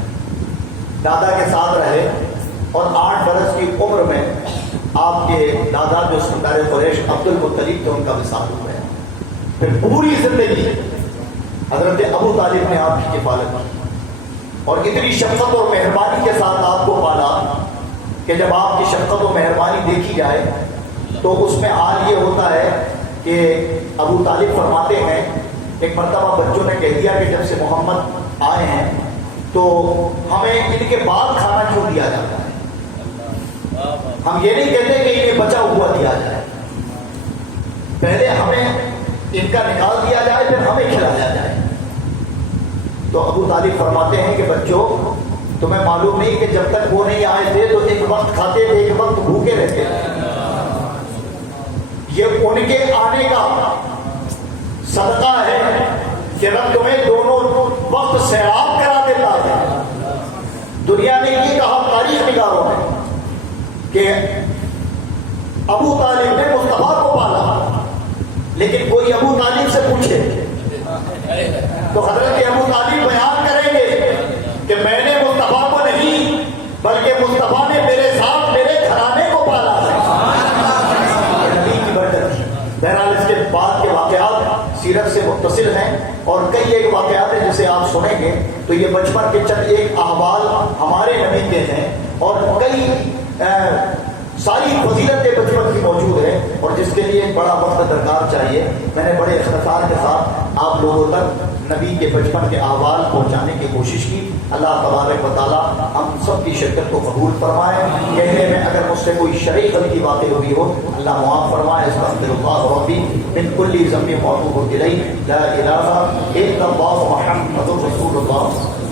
دادا کے ساتھ رہے اور 8 برس کی عمر میں آپ کے دادا جو سردار قریش عبد المطلب تھے ان کا وصال ہو گیا۔ پھر پوری زندگی حضرت ابو طالب نے آپ کی کفالت کی اور اتنی شفقت اور مہربانی کے ساتھ آپ کو پالا کہ جب آپ کی شفقت و مہربانی دیکھی جائے تو اس میں حال یہ ہوتا ہے کہ ابو طالب فرماتے ہیں ایک مرتبہ بچوں نے کہہ دیا کہ جب سے محمد آئے ہیں تو ہمیں ان کے بعد کھانا کیوں دیا جاتا ہے، ہم یہ نہیں کہتے کہ انہیں بچا ہوا دیا جائے، پہلے ہمیں ان کا نکال دیا جائے پھر ہمیں کھلایا جائے۔ تو ابو طالب فرماتے ہیں کہ بچوں تمہیں معلوم نہیں کہ جب تک وہ نہیں آئے تھے تو ایک وقت کھاتے تھے ایک وقت بھوکے رہتے تھے، یہ ان کے آنے کا صدقہ ہے کہ رب تمہیں دونوں وقت سیراب کرا دیتا ہے۔ دنیا نے یہ کہا تاریخ نگاروں میں کہ ابو طالب نے مصطفیٰ کو پالا، لیکن کوئی ابو طالب سے پوچھے تو حضرت ابو طالب بیان کریں گے کہ میں نے مصطفیٰ کو نہیں بلکہ مصطفیٰ نے میرے ساتھ میرے گھرانے کو پالا ہے۔ نبی کی برکت۔ بہرحال اس کے بعد کے واقعات سیرت سے متصل ہیں اور کئی ایک واقعات ہیں جسے آپ سنیں گے تو یہ بچپن کے چند ایک احوال ہمارے نبی کے ہیں اور کئی ساری فضیلتیں بچپن کی موجود ہیں اور جس کے لیے بڑا وقت درکار چاہیے۔ میں نے بڑے اختصار کے ساتھ آپ لوگوں تک نبی کے بچپن کے احوال پہنچانے کی کوشش کی۔ اللہ تبارک و تعالیٰ ہم سب کی شرکت کو قبول فرمائے۔ کہنے میں اگر مجھ سے کوئی شرعی غلطی باتیں ہوئی ہو اللہ معاف فرمائے۔ استغفر اللہ ربی من کل ذنب واتوب الیہ، لا الہ الا اللہ محمد رسول اللہ۔